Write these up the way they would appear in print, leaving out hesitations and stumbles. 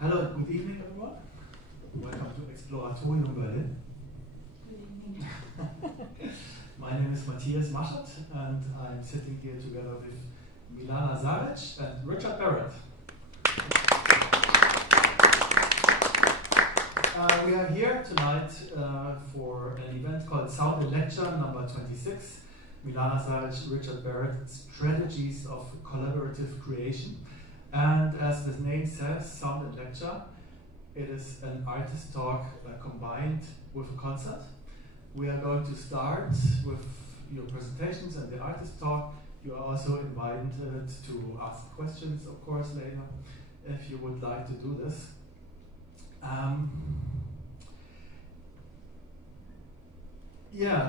Hello and good evening, everyone. Welcome to Exploratorium Berlin. Good evening. My name is Mathias Maschat, and I'm sitting here together with Milana Zarić and Richard Barrett. We are here tonight for an event called Sound and Lecture number 26. Milana Zarić, Richard Barrett, Strategies of Collaborative Creation. And as the name says, Sound and Lecture, it is an artist talk combined with a concert. We are going to start with your presentations and the artist talk. You are also invited to ask questions, of course, later, if you would like to do this.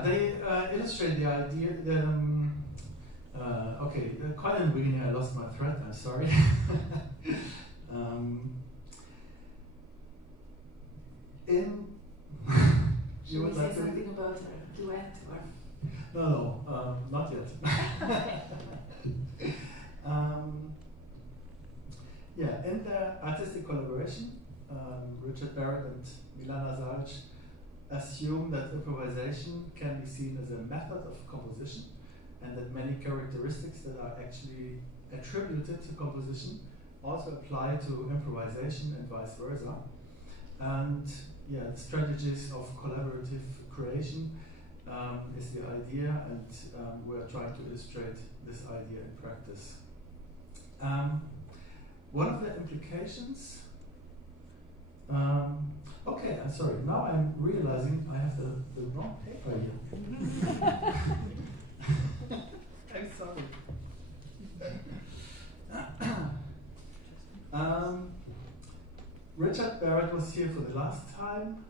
They illustrate the idea that, quite in the beginning I lost my thread, I'm sorry. You would say something about a duet or? No, not yet. In the artistic collaboration, Richard Barrett and Milana Zarić assume that improvisation can be seen as a method of composition, and that many characteristics that are actually attributed to composition also apply to improvisation and vice versa. And the strategies of collaborative creation is the idea, and we're trying to illustrate this idea in practice. One of the implications, I'm sorry, now I'm realizing I have the wrong paper here. I'm sorry. Richard Barrett was here for the last time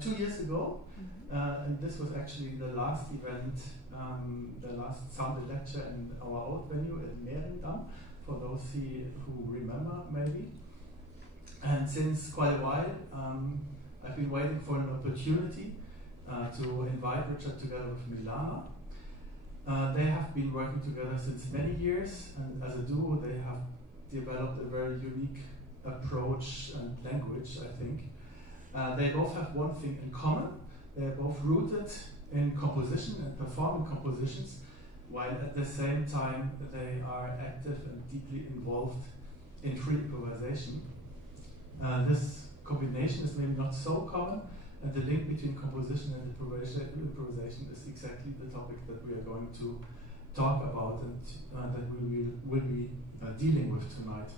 2 years ago, and this was actually the last event, the last Sound and Lecture in our old venue in Merendam, for those who remember maybe. And since quite a while, I've been waiting for an opportunity to invite Richard together with Milana. They have been working together since many years, and as a duo they have developed a very unique approach and language, I think. They both have one thing in common. They are both rooted in composition and performing compositions, while at the same time they are active and deeply involved in free improvisation. This combination is maybe not so common, and the link between composition and improvisation is exactly the topic that we are going to talk about and that we will be dealing with tonight.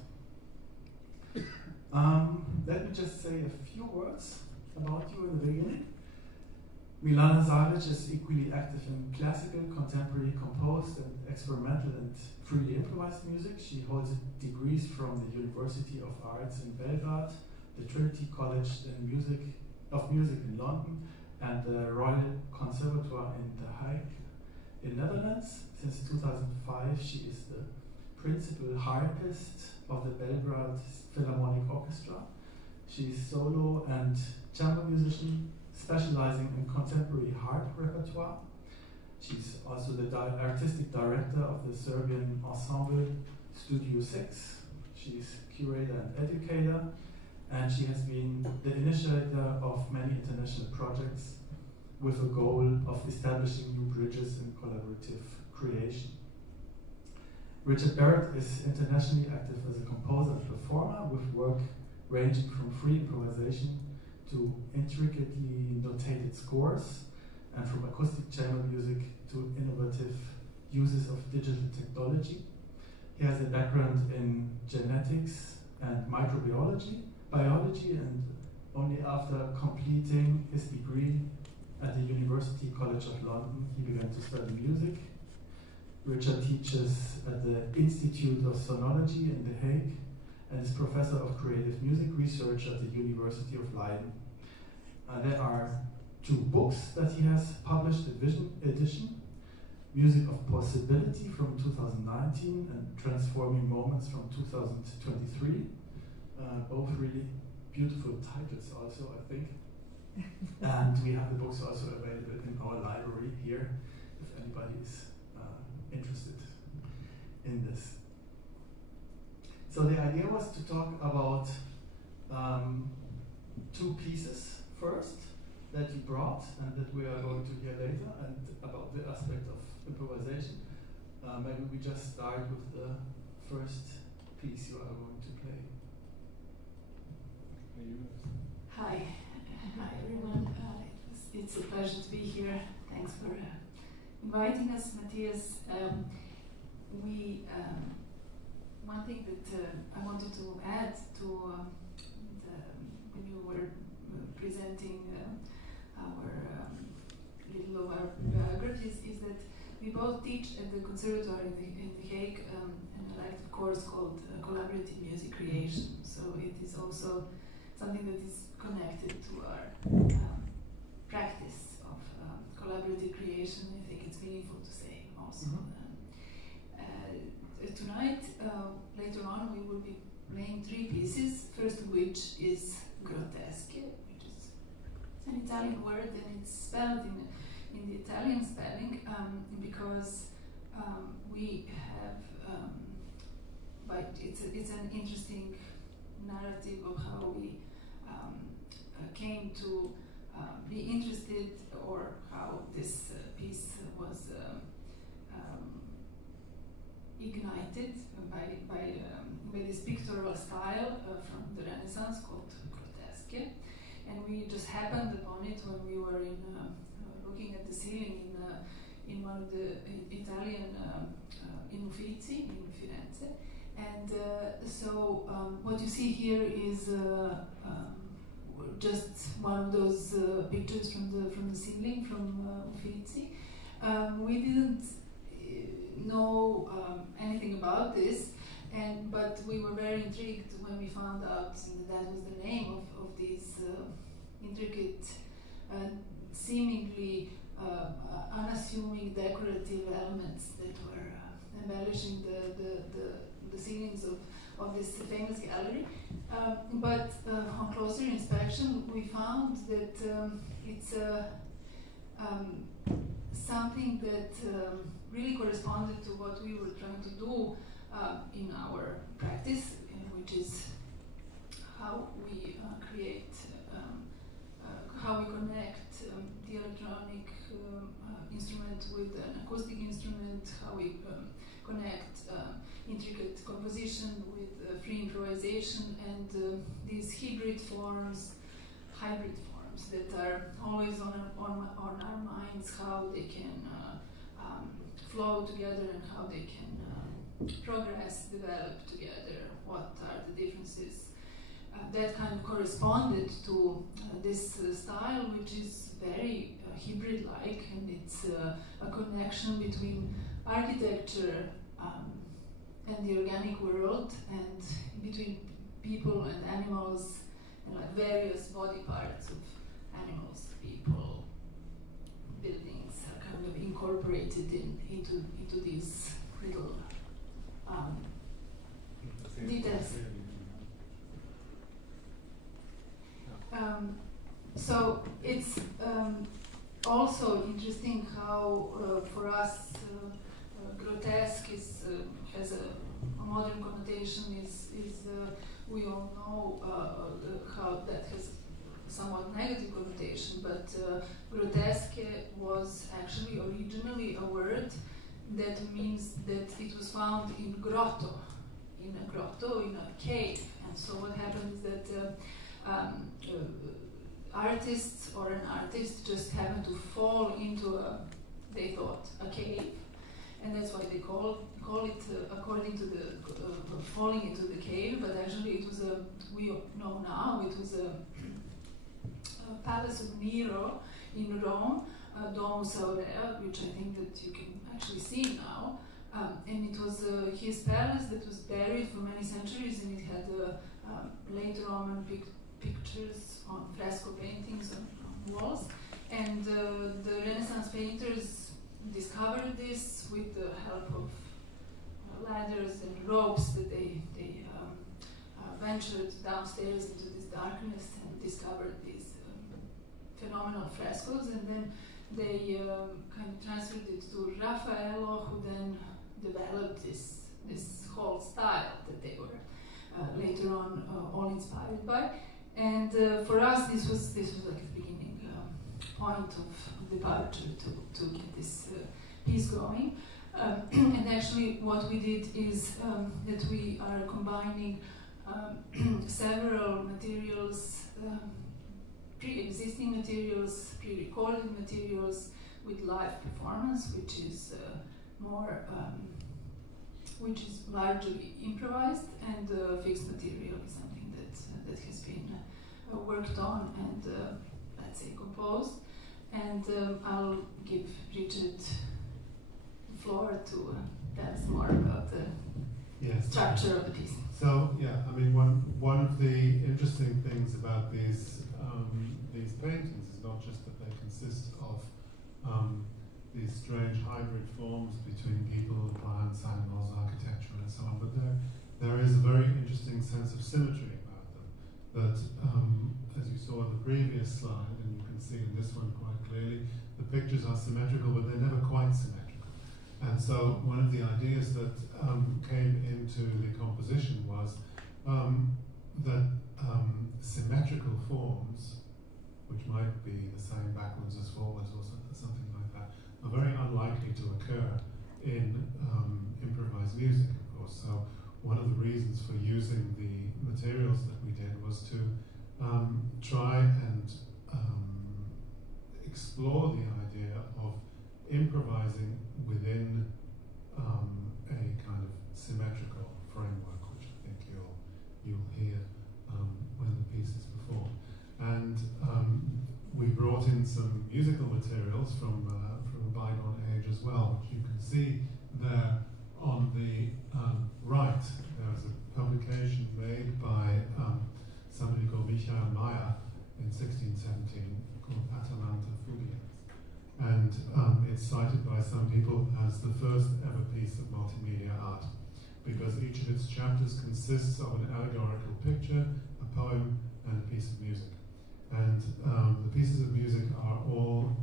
Let me just say a few words about you in the beginning. Milana Zarić is equally active in classical, contemporary, composed, and experimental and freely improvised music. She holds degrees from the University of Arts in Belgrade, the Trinity College of Music in London, and the Royal Conservatoire in The Hague in Netherlands. Since 2005, she is the principal harpist of the Belgrade Philharmonic Orchestra. She is solo and chamber musician, specializing in contemporary harp repertoire. She's also the artistic director of the Serbian ensemble Studio 6. She's curator and educator, and she has been the initiator of many international projects with a goal of establishing new bridges in collaborative creation. Richard Barrett is internationally active as a composer and performer, with work ranging from free improvisation to intricately notated scores, and from acoustic chamber music to innovative uses of digital technology. He has a background in genetics and microbiology, and only after completing his degree at the University College of London, he began to study music. Richard teaches at the Institute of Sonology in The Hague and is professor of creative music research at the University of Leiden. There are 2 books that he has published edition, Music of Possibility from 2019 and Transforming Moments from 2023. Both really beautiful titles also, I think. And we have the books also available in our library here, if anybody is interested in this. So the idea was to talk about two pieces first that you brought and that we are going to hear later, and about the aspect of improvisation. Maybe we just start with the first piece you are going to play. Hi everyone. It's a pleasure to be here. Thanks for inviting us, Matthias. One thing that I wanted to add to when you were presenting little of our biographies is that we both teach at the conservatory in The Hague an elective course called collaborative music creation. So it is also something that is connected to our practice of collaborative creation. I think it's meaningful to say also. Tonight, later on, we will be playing three pieces, first of which is grotesque, which is an Italian word, and it's spelled in the Italian spelling because we have, but it's an interesting narrative of how we came to be interested, or how this piece was ignited by this pictorial style from the Renaissance called grotesque, and we just happened upon it when we were looking at the ceiling in one of the Italian in Uffizi in Firenze, and so what you see here is just one of those pictures from the ceiling from Uffizi. We didn't know anything about this, but we were very intrigued when we found out that was the name of these intricate, seemingly unassuming decorative elements that were embellishing the ceilings of this famous gallery. But on closer inspection, we found that it's something that really corresponded to what we were trying to do in our practice, which is how we create, how we connect the electronic instrument with an acoustic instrument, how we connect intricate composition with free improvisation, and these hybrid forms that are always on our minds, how they can flow together and how they can progress, develop together, what are the differences. That kind of corresponded to this style, which is very hybrid-like, and it's a connection between architecture and the organic world, and between people and animals, and like various body parts of animals, people, buildings are kind of incorporated into these little details. So it's also interesting how for us grotesque has a modern connotation. Is we all know how that has somewhat negative connotation, but grotesque was actually originally a word that means that it was found in a grotto, in a cave. And so what happened is that artists or an artist just happened to fall into they thought, a cave, and that's why they call it according to the falling into the cave. But actually, it was we know now it was a palace of Nero in Rome, Domus Aurea, which I think that you can actually see now. And it was his palace that was buried for many centuries, and it had late Roman pictures on fresco paintings on walls. And the Renaissance painters discovered this with the help of ladders and ropes that they ventured downstairs into this darkness and discovered these phenomenal frescoes, and then they kind of transferred it to Raffaello, who then developed this whole style that they were later later on all inspired by. And for us, this was like a beginning point of departure to get this piece going. And actually, what we did is that we are combining several materials, pre-existing materials, pre-recorded materials, with live performance, which is which is largely improvised, and fixed material is something that has been worked on and let's say composed. And I'll give Richard the floor to tell us more about the structure of the piece. So yeah, I mean one of the interesting things about these paintings is not just that they consist of these strange hybrid forms between people, plants, animals, architecture, and so on, but there is a very interesting sense of symmetry about them. That, as you saw in the previous slide, and you can see in this one quite clearly, the pictures are symmetrical, but they're never quite symmetrical. And so one of the ideas that came into the composition was that symmetrical forms, which might be the same backwards as forwards or something like that, are very unlikely to occur in improvised music, of course. So one of the reasons for using the materials that we did was to try and explore the idea of improvising within a kind of symmetrical framework, which I think you'll hear when the piece is performed. And we brought in some musical materials from a bygone age as well, which you can see there on the right. There was a publication made by somebody called Michael Meyer in 1617 called Atalanta Fugiens. And it's cited by some people as the first ever piece of multimedia art, because each of its chapters consists of an allegorical picture, a poem, and a piece of music. And the pieces of music are all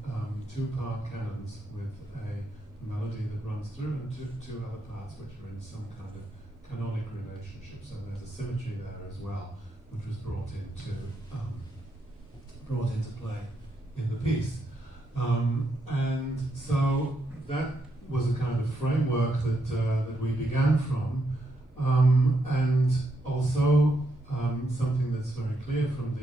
two-part canons with a melody that runs through, and two other parts which are in some kind of canonic relationship. So there's a symmetry there as well, which was brought into play in the piece. And so that was a kind of framework that we began from, and also something that's very clear from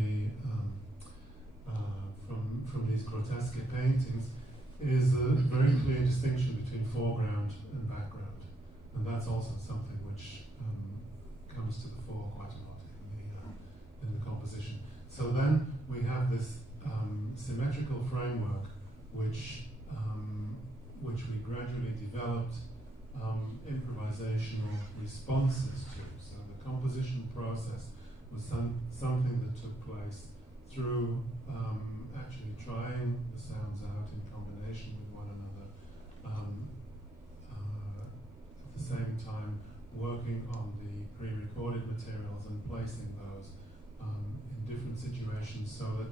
these grotesque paintings is a very clear distinction between foreground and background, and that's also something which comes to the fore quite a lot in the composition. So then we have this symmetrical framework which we gradually developed improvisational responses to. So the composition process was something that took place through actually trying the sounds out in combination with one another, at the same time working on the pre-recorded materials and placing those in different situations, so that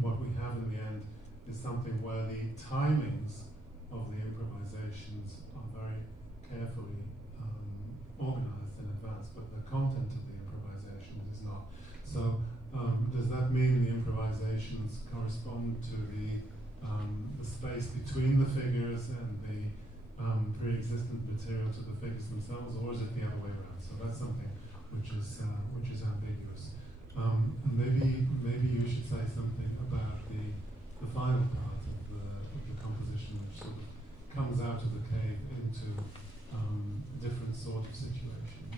what we have in the end is something where the timings of the improvisations are very carefully organized in advance, but the content of the improvisations is not. So does that mean the improvisations correspond to the space between the figures and the pre-existent material to the figures themselves, or is it the other way around? So that's something which is ambiguous. And maybe you should say something about the final part of the composition, which sort of comes out of the cave into different sort of situation.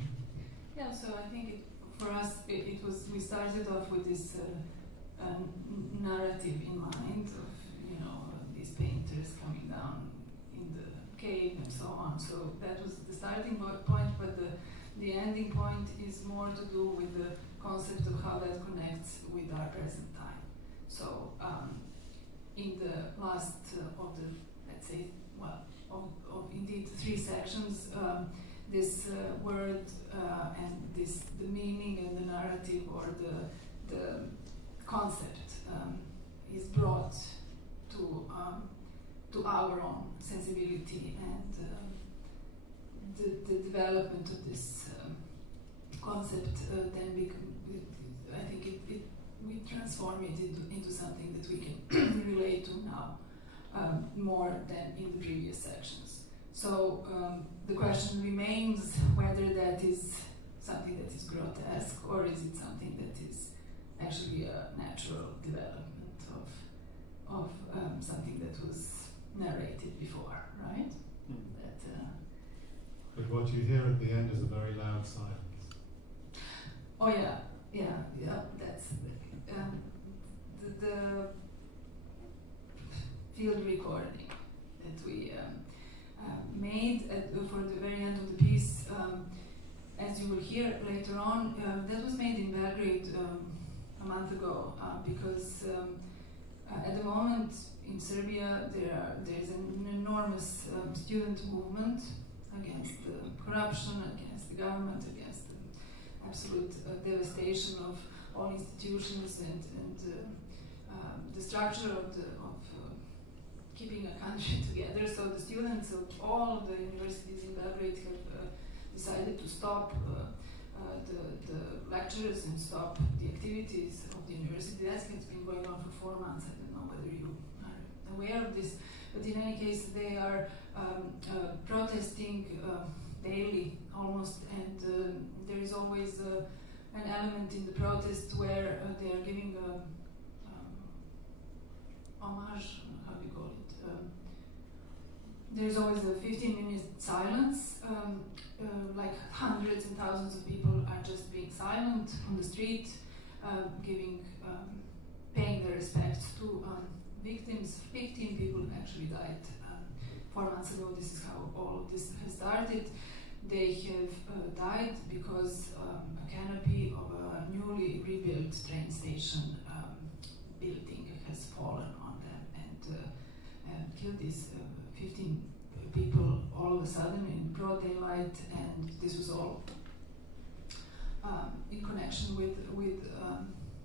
Yeah, so I think for us it was, we started off with this narrative in mind of, you know, these painters coming down in the cave and so on. So that was the starting point, but the ending point is more to do with the concept of how that connects with our present time. So in the last of the, let's say, well, of indeed 3 sections, this word and the meaning and the narrative, or the concept is brought to our own sensibility, and the development of this concept then I think we transform it into something that we can relate to now more than in the previous sections. So the question remains whether that is something that is grotesque or is it something that is actually a natural development of something that was narrated before, right? But what you hear at the end is a very loud silence. Oh yeah. That's the field recording that we made for the very end of the piece. As you will hear later on, that was made in Belgrade a month ago because at the moment in Serbia there's an enormous student movement against corruption, against the government, against the absolute devastation of all institutions and the structure of keeping a country together. So the students of all the universities in Belgrade have decided to stop the lectures and stop the activities of the university. That's been going on for 4 months. I don't know whether you are aware of this, but in any case, they are protesting daily almost, and there is always an element in the protest where they are giving homage, how do you call it? There's always a 15-minute silence, like hundreds and thousands of people are just being silent on the street, paying their respects to victims. 15 people actually died 4 months ago. This is how all of this has started. They have died because a canopy of a newly rebuilt train station building has fallen on them and killed these 15 people all of a sudden in broad daylight, and this was all in connection with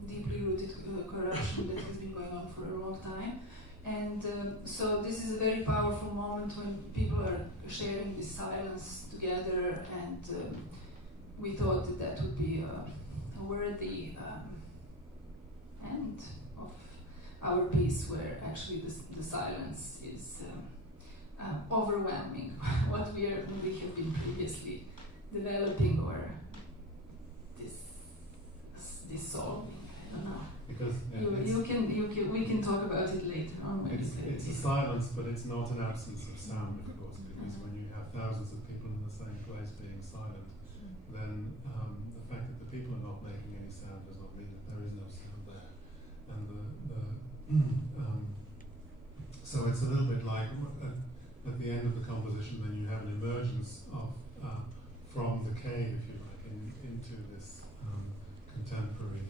deeply rooted corruption that has been going on for a long time. And so this is a very powerful moment when people are sharing this silence together, and we thought that would be a worthy end of our piece, where actually the silence is overwhelming what we have been previously developing or dissolving. I don't know. Because we can talk about it later on. It's a silence, but it's not an absence of sound, of course, because when you have thousands of people in the same place being silent, then the fact that the people are not making any sound does not mean that there is no sound there. And so it's a little bit like at the end of the composition, then you have an emergence of from the cave, if you like, into this contemporary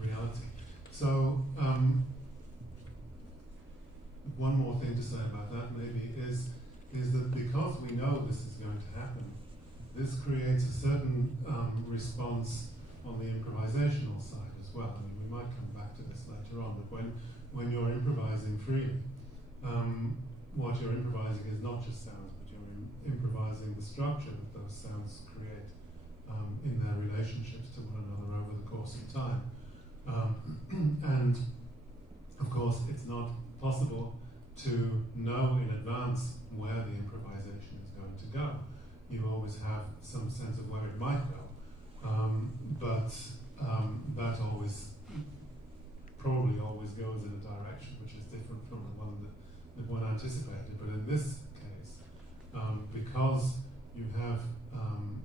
reality. So one more thing to say about that maybe is that because we know this is going to happen, this creates a certain response on the improvisational side as well. I mean, we might come back to this later on, but when you're improvising freely, what you're improvising is not just sounds, but you're improvising the structure that those sounds create in their relationships to one another over the course of time. And of course, it's not possible to know in advance where the improvisation is going to go. You always have some sense of where it might go, but that probably always goes in a direction which is different from the one that one anticipated. But in this case, because you have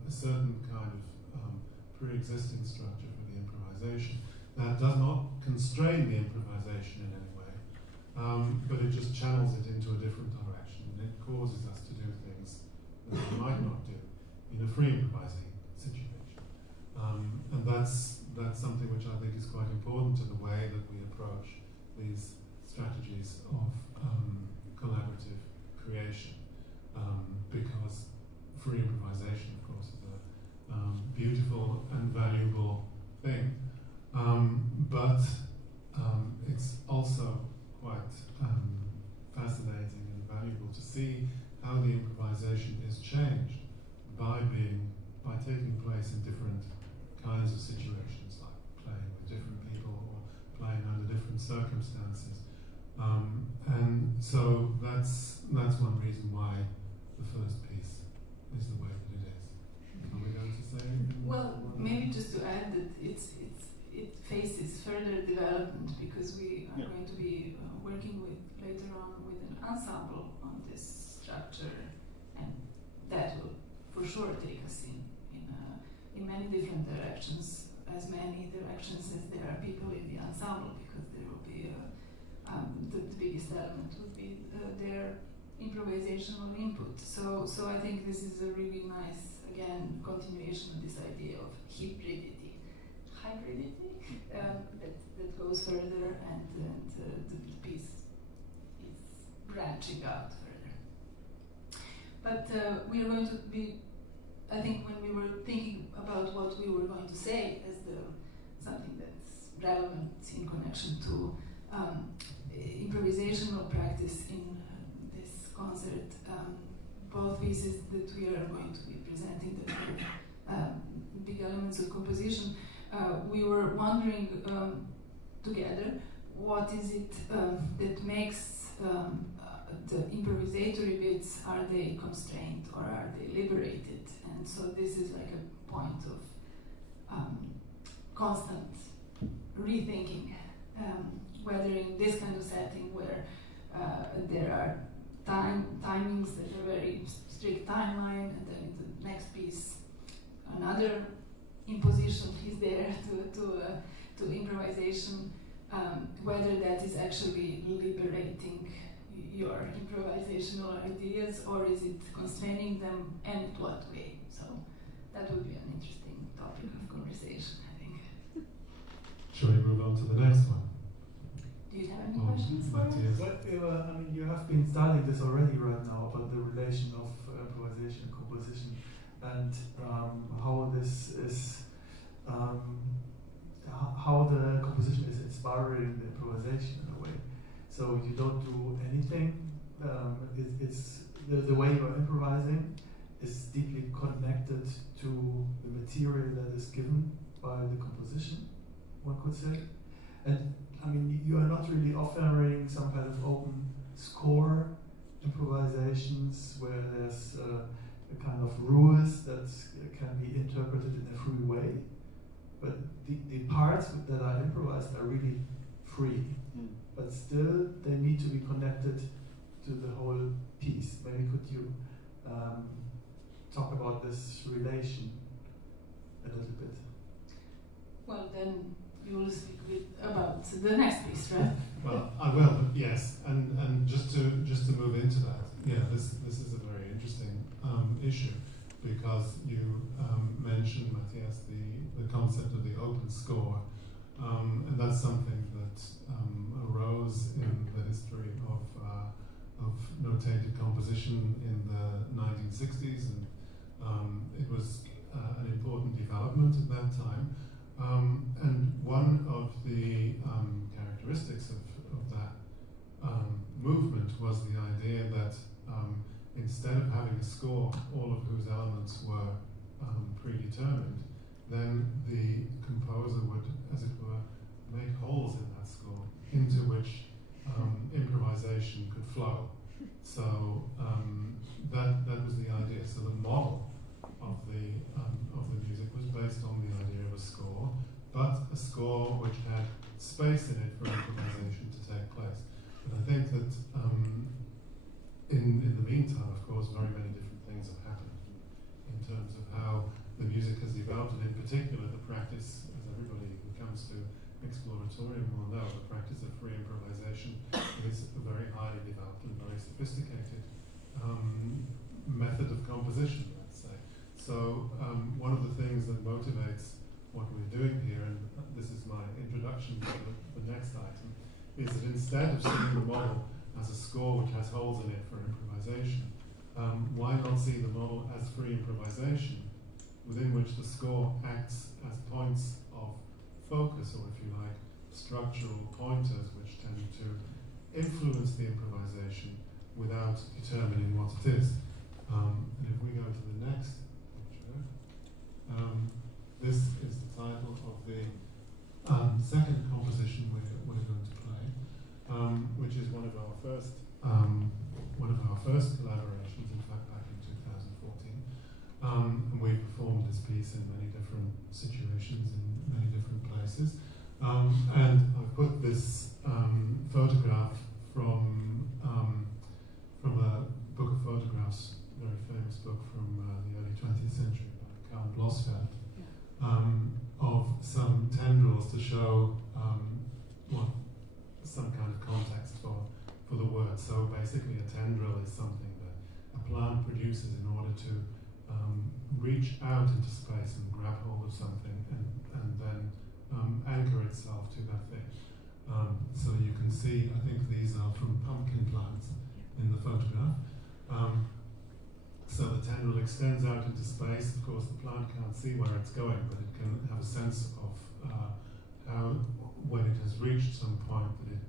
a certain kind of pre-existing structure for the improvisation, that does not constrain the improvisation in any way, but it just channels it into a different direction, and it causes us to do things that we might not do in a free improvising situation. And that's something which I think is quite important to the way that we approach these strategies of collaborative creation, because free improvisation, of course, is a beautiful and valuable thing, but it's also quite fascinating and valuable to see how the improvisation is changed by taking place in different kinds of situations, like playing with different people or playing under different circumstances. And so that's one reason why the first piece is the way that it is. Are we going to say anything? Well, maybe just to add that it faces further development, because we are going to be working with later on with an ensemble on this structure, and that will for sure take us in many different directions, as many directions as there are people in the ensemble, because there will be the biggest element would be their improvisational input. So I think this is a really nice, again, continuation of this idea of hybridity that goes further, and the piece is branching out further. But we are going to be, I think when we were thinking about what we were going to say as something that's relevant in connection to improvisational practice in this concert, both pieces that we are going to be presenting that are big elements of composition, we were wondering together, what is it that makes the improvisatory bits, are they constrained or are they liberated? And so this is like a point of constant rethinking, whether in this kind of setting where there are timings that are very strict timeline, and then in the next piece another imposition is there to improvisation, whether that is actually liberating your improvisational ideas, or is it constraining them, and in what way? So that would be an interesting topic of conversation, I think. Shall we move on to the next one? Do you have any questions for us? Well, I mean, you have been studying this already right now, about the relation of improvisation and composition, and how this is, how the composition is inspiring the improvisation in a way. So you don't do anything. It's the way you are improvising is deeply connected to the material that is given by the composition, one could say. And I mean, you are not really offering some kind of open score improvisations where there's a kind of rules that can be interpreted in a free way. But the parts that are improvised are really free. But still, they need to be connected to the whole piece. Maybe could you talk about this relation a little bit? Well, then you will speak about the next piece, right? Well, I will, yes. And just to move into that, yeah, this is a very interesting issue, because you mentioned, Mathias, the concept of the open score, and that's something that arose in the history of notated composition in the 1960s, and it was an important development at that time. And one of the characteristics of that movement was the idea that instead of having a score, all of whose elements were predetermined, then the composer would, as it were, make holes in that score into which improvisation could flow. So that was the idea. So the model of the music was based on the idea of a score, but a score which had space in it for improvisation to take place. And I think that in the meantime, of course, very many different things have happened in terms of how the music has developed, and in particular the practice, as everybody who comes to exploratorium will know, the practice of free improvisation is a very highly developed and very sophisticated method of composition, let's say. So one of the things that motivates what we're doing here, and this is my introduction to the next item, is that instead of seeing the model as a score which has holes in it for improvisation, why not see the model as free improvisation, within which the score acts as points of focus, or if you like, structural pointers which tend to influence the improvisation without determining what it is. And if we go to the next picture, this is the second composition we're going to play, which is one of our first collaborations, in fact, back in 2014. And we performed this piece in many different situations in many different places. And I've put this photograph from a book of photographs, a very famous book from the early 20th century by Karl Blossfeld, of some tendrils to show some kind of context for the word. So basically a tendril is something that a plant produces in order to reach out into space and grab hold of something and then anchor itself to that thing. So you can see, I think these are from pumpkin plants in the photograph. So the tendril extends out into space. Of course, the plant can't see where it's going, but it can have a sense of how, when it has reached some point that it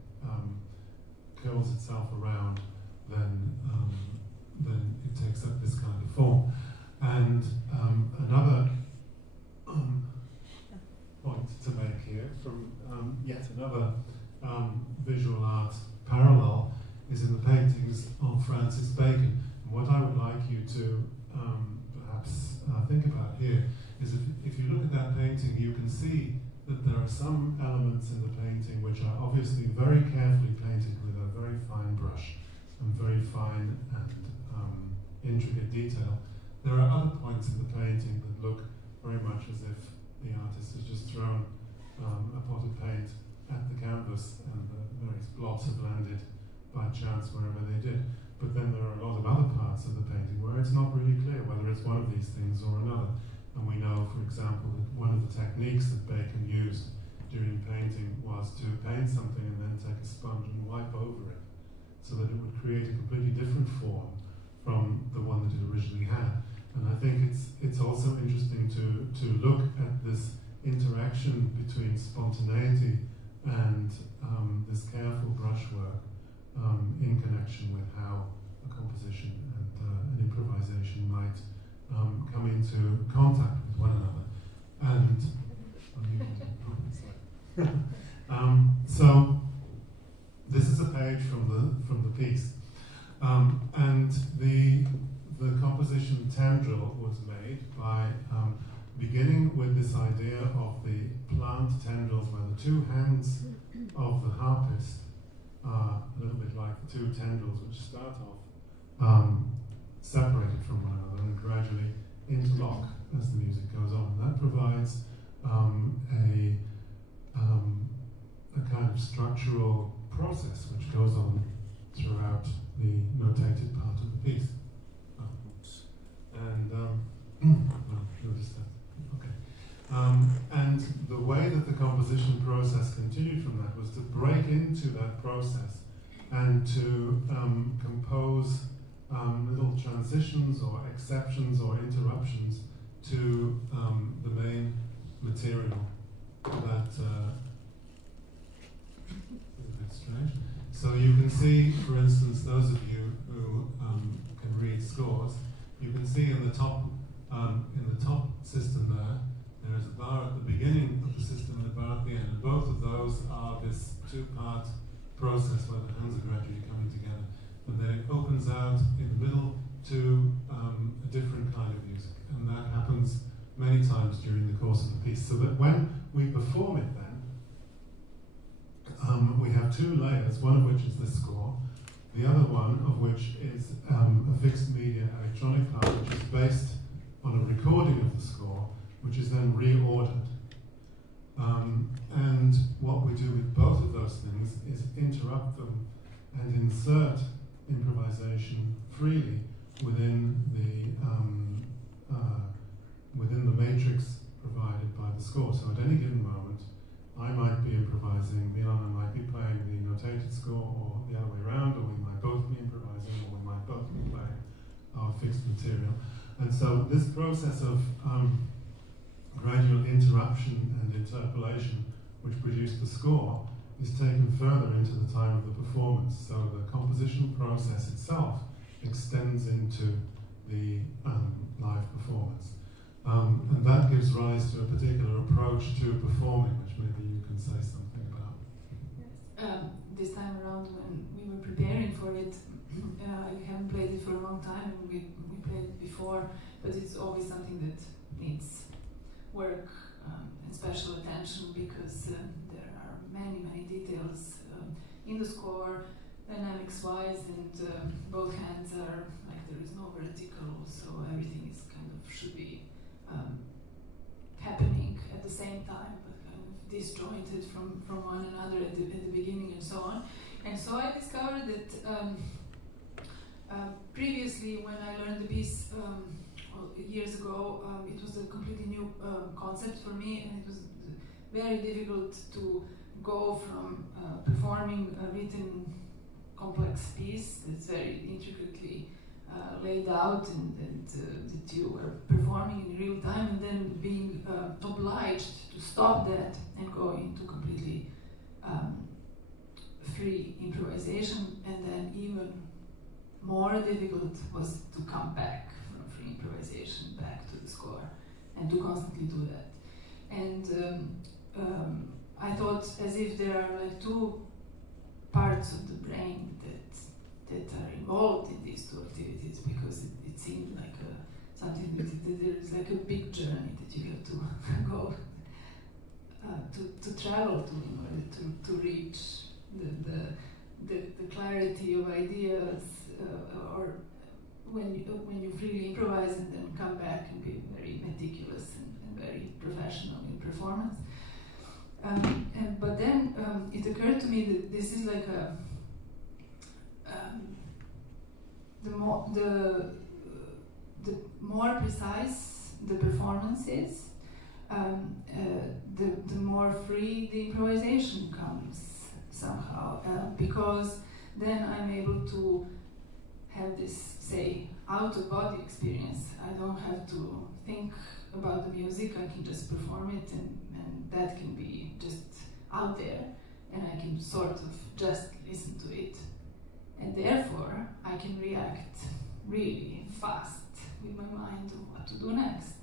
curls itself around, then it takes up this kind of form. And another point to make here from yet another visual art parallel is in the paintings of Francis Bacon. And what I would like you to perhaps think about here is if you look at that painting, you can see that there are some elements in the painting which are obviously very carefully painted with a very fine brush and very fine and intricate detail. There are other points in the painting that look very much as if the artist has just thrown a pot of paint at the canvas and the various blobs have landed by chance wherever they did. But then there are a lot of other parts of the painting where it's not really clear whether it's one of these things or another. And we know, for example, that one of the techniques that Bacon used during painting was to paint something and then take a sponge and wipe over it so that it would create a completely different form from the one that it originally had. And I think it's also interesting to look at this interaction between spontaneity and this careful brushwork in connection with how a composition and an improvisation might come into contact with one another. And so this is a page from the piece, and the composition tendril was made by beginning with this idea of the plant tendrils where the two hands of the harpist are a little bit like the two tendrils which start off separated from one another and gradually interlock as the music goes on. And that provides a kind of structural process which goes on throughout the notated part of the piece. And well, notice that. Okay. And the way that the composition process continued from that was to break into that process and to compose little transitions or exceptions or interruptions to the main material that is a bit strange. So you can see, for instance, those of you who can read scores, you can see in the top system there is a bar at the beginning of the system and a bar at the end. And both of those are this two-part process where the hands are gradually coming together. And then it opens out in the middle to a different kind of music. And that happens many times during the course of the piece. So that when we perform it then, we have two layers, one of which is the score, the other one of which is a fixed media electronic part, which is based on a recording of the score, which is then reordered. And what we do with both of those things is interrupt them and insert improvisation freely within the matrix provided by the score. So at any given moment, I might be improvising, Milana might be playing the notated score, or the other way around, or we might both be improvising, or we might both be playing our fixed material. And so this process of gradual interruption and interpolation, which produced the score, is taken further into the time of the performance. So the composition process itself extends into the live performance. And that gives rise to a particular approach to performing, which maybe you can say something about. This time around, when we were preparing for it, I haven't played it for a long time. We played it before, but it's always something that needs work and special attention, because there are many details in the score, dynamics-wise, and both hands are like there is no vertical, so everything is kind of should be happening at the same time, but kind of disjointed from one another at the beginning and so on. And so I discovered that previously, when I learned the piece years ago, it was a completely new concept for me, and it was very difficult to go from performing a written complex piece that's very intricately laid out and that you are performing in real time, and then being obliged to stop that and go into completely free improvisation, and then even more difficult was to come back from free improvisation back to the score and to constantly do that. And I thought as if there are like two parts of the brain that are involved in these two activities, because it seemed like something that there is like a big journey that you have to go to travel to in order to reach the clarity of ideas, or when you freely improvise and then come back and be very meticulous and very professional in performance. But then it occurred to me that this is like the more precise the performance is, the more free the improvisation comes somehow, because then I'm able to have this, say, out-of-body experience. I don't have to think about the music, I can just perform it, and that can be just out there, and I can sort of just listen to it. And therefore, I can react really fast with my mind on what to do next.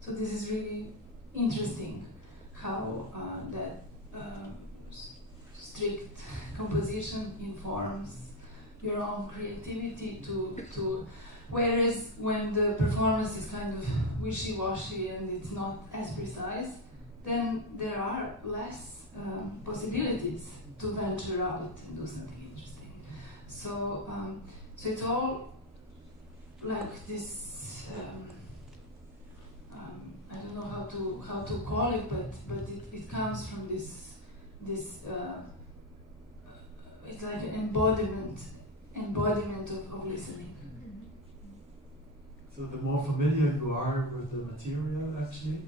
So this is really interesting, how that strict composition informs your own creativity to whereas when the performance is kind of wishy-washy and it's not as precise, then there are less possibilities to venture out and do something interesting. So it's all like this. I don't know how to call it, but it comes from this. It's like an embodiment of listening. So the more familiar you are with the material, actually,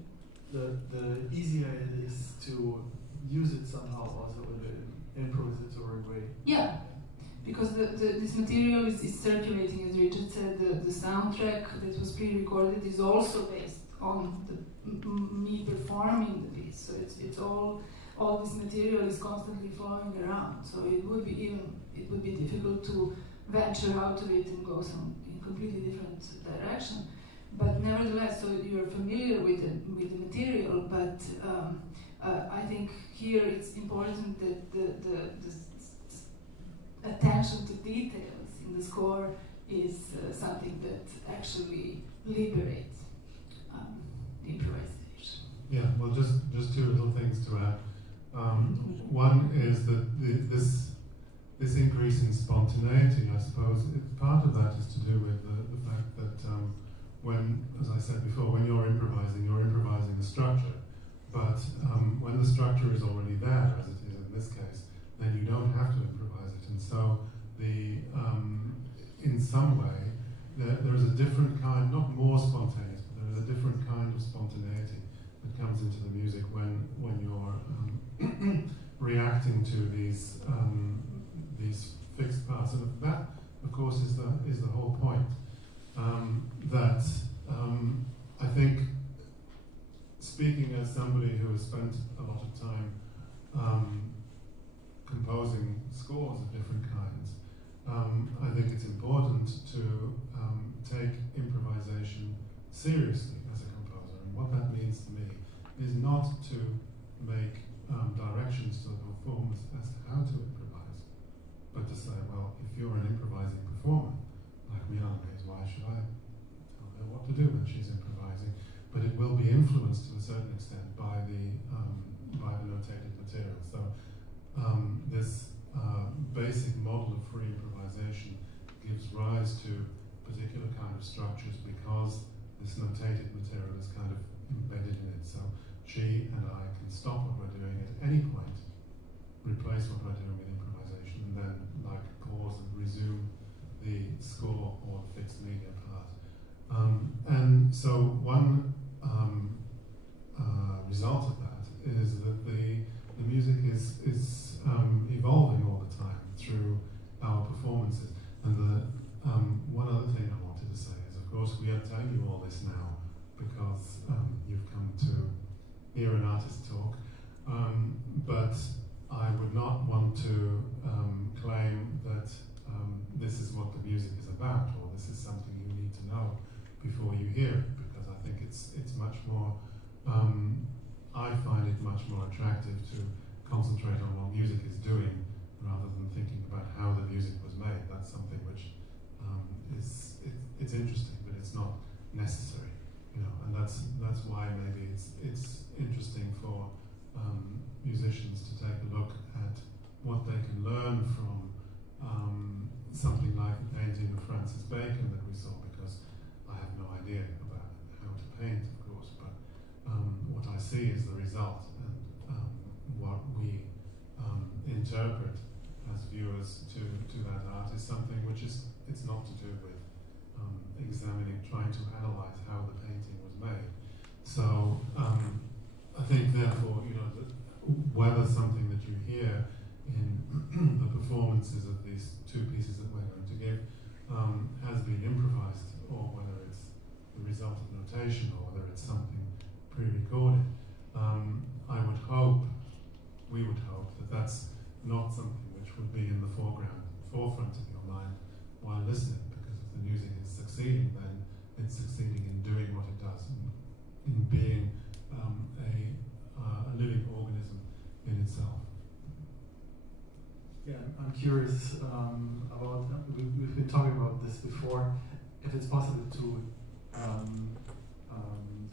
the easier it is to use it somehow also in an improvisatory way. Yeah, because this material is circulating, as Richard said. The soundtrack that was pre-recorded is also based on me performing the piece. So it's all this material is constantly flowing around. So it would be difficult to venture out of it and go in completely different direction. But nevertheless, so you're familiar with the material, but I think here it's important that the attention to details in the score is something that actually liberates the improvisation. Yeah, well, just two little things to add. One is that this increase in spontaneity, I suppose, part of that is to do with the fact that when, as I said before, when you're improvising a structure, but when the structure is already there, as it is in this case, then you don't have to improvise it. And so in some way, there is a different kind, not more spontaneous, but there is a different kind of spontaneity that comes into the music when you're reacting to these fixed parts, and that, of course, is the whole point. That I think, speaking as somebody who has spent a lot of time composing scores of different kinds, I think it's important to take improvisation seriously as a composer. And what that means to me is not to make directions to the performers as to how to improvise, but to say, well, if you're an improvising performer, like Milana is, why should I tell her what to do when she's improvising? But it will be influenced to a certain extent by the notated material. So this basic model of free improvisation gives rise to particular kind of structures because this notated material is kind of embedded in it. So she and I can stop what we're doing at any point, replace what we're doing with improvisation, and then like pause and resume the score or fixed media part. And so one result of that is that the music is evolving all the time through our performances. And the one other thing I wanted to say is, of course, we are telling you all this now because you've come to hear an artist talk, but I would not want to claim that this is what the music is about, or this is something you need to know before you hear it, because I think it's much more, I find it much more attractive to concentrate on what music is doing rather than thinking about how the music was made. That's something which it's interesting, but it's not necessary, you know. And that's why maybe it's interesting for musicians to take a look at what they can learn from something like a painting of Francis Bacon that we saw, because I have no idea about how to paint, of course, but what I see is the result, and what we interpret as viewers to that art is something which it's not to do with trying to analyze how the painting was made. So I think therefore, you know, that whether something that you hear in the performances of these two pieces that we're going to give has been improvised, or whether it's the result of notation, or whether it's something pre-recorded, we would hope that that's not something which would be in the forefront of your mind while listening, because if the music is succeeding, then it's succeeding in doing what it does, in being a living organism in itself. Yeah, I'm curious about, we've been talking about this before, if it's possible to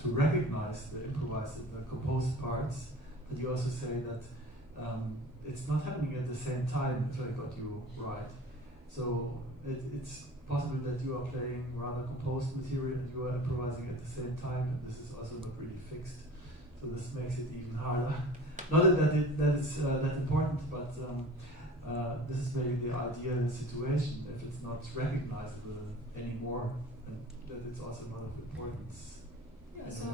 recognize the improvised, the composed parts, but you also say that it's not happening at the same time, if I got you right. So it's possible that you are playing rather composed material and you are improvising at the same time, and this is also not really fixed. So this makes it even harder. Not that it's that important, but this is maybe the ideal situation if it's not recognizable anymore, and that it's also not of importance. Yeah, so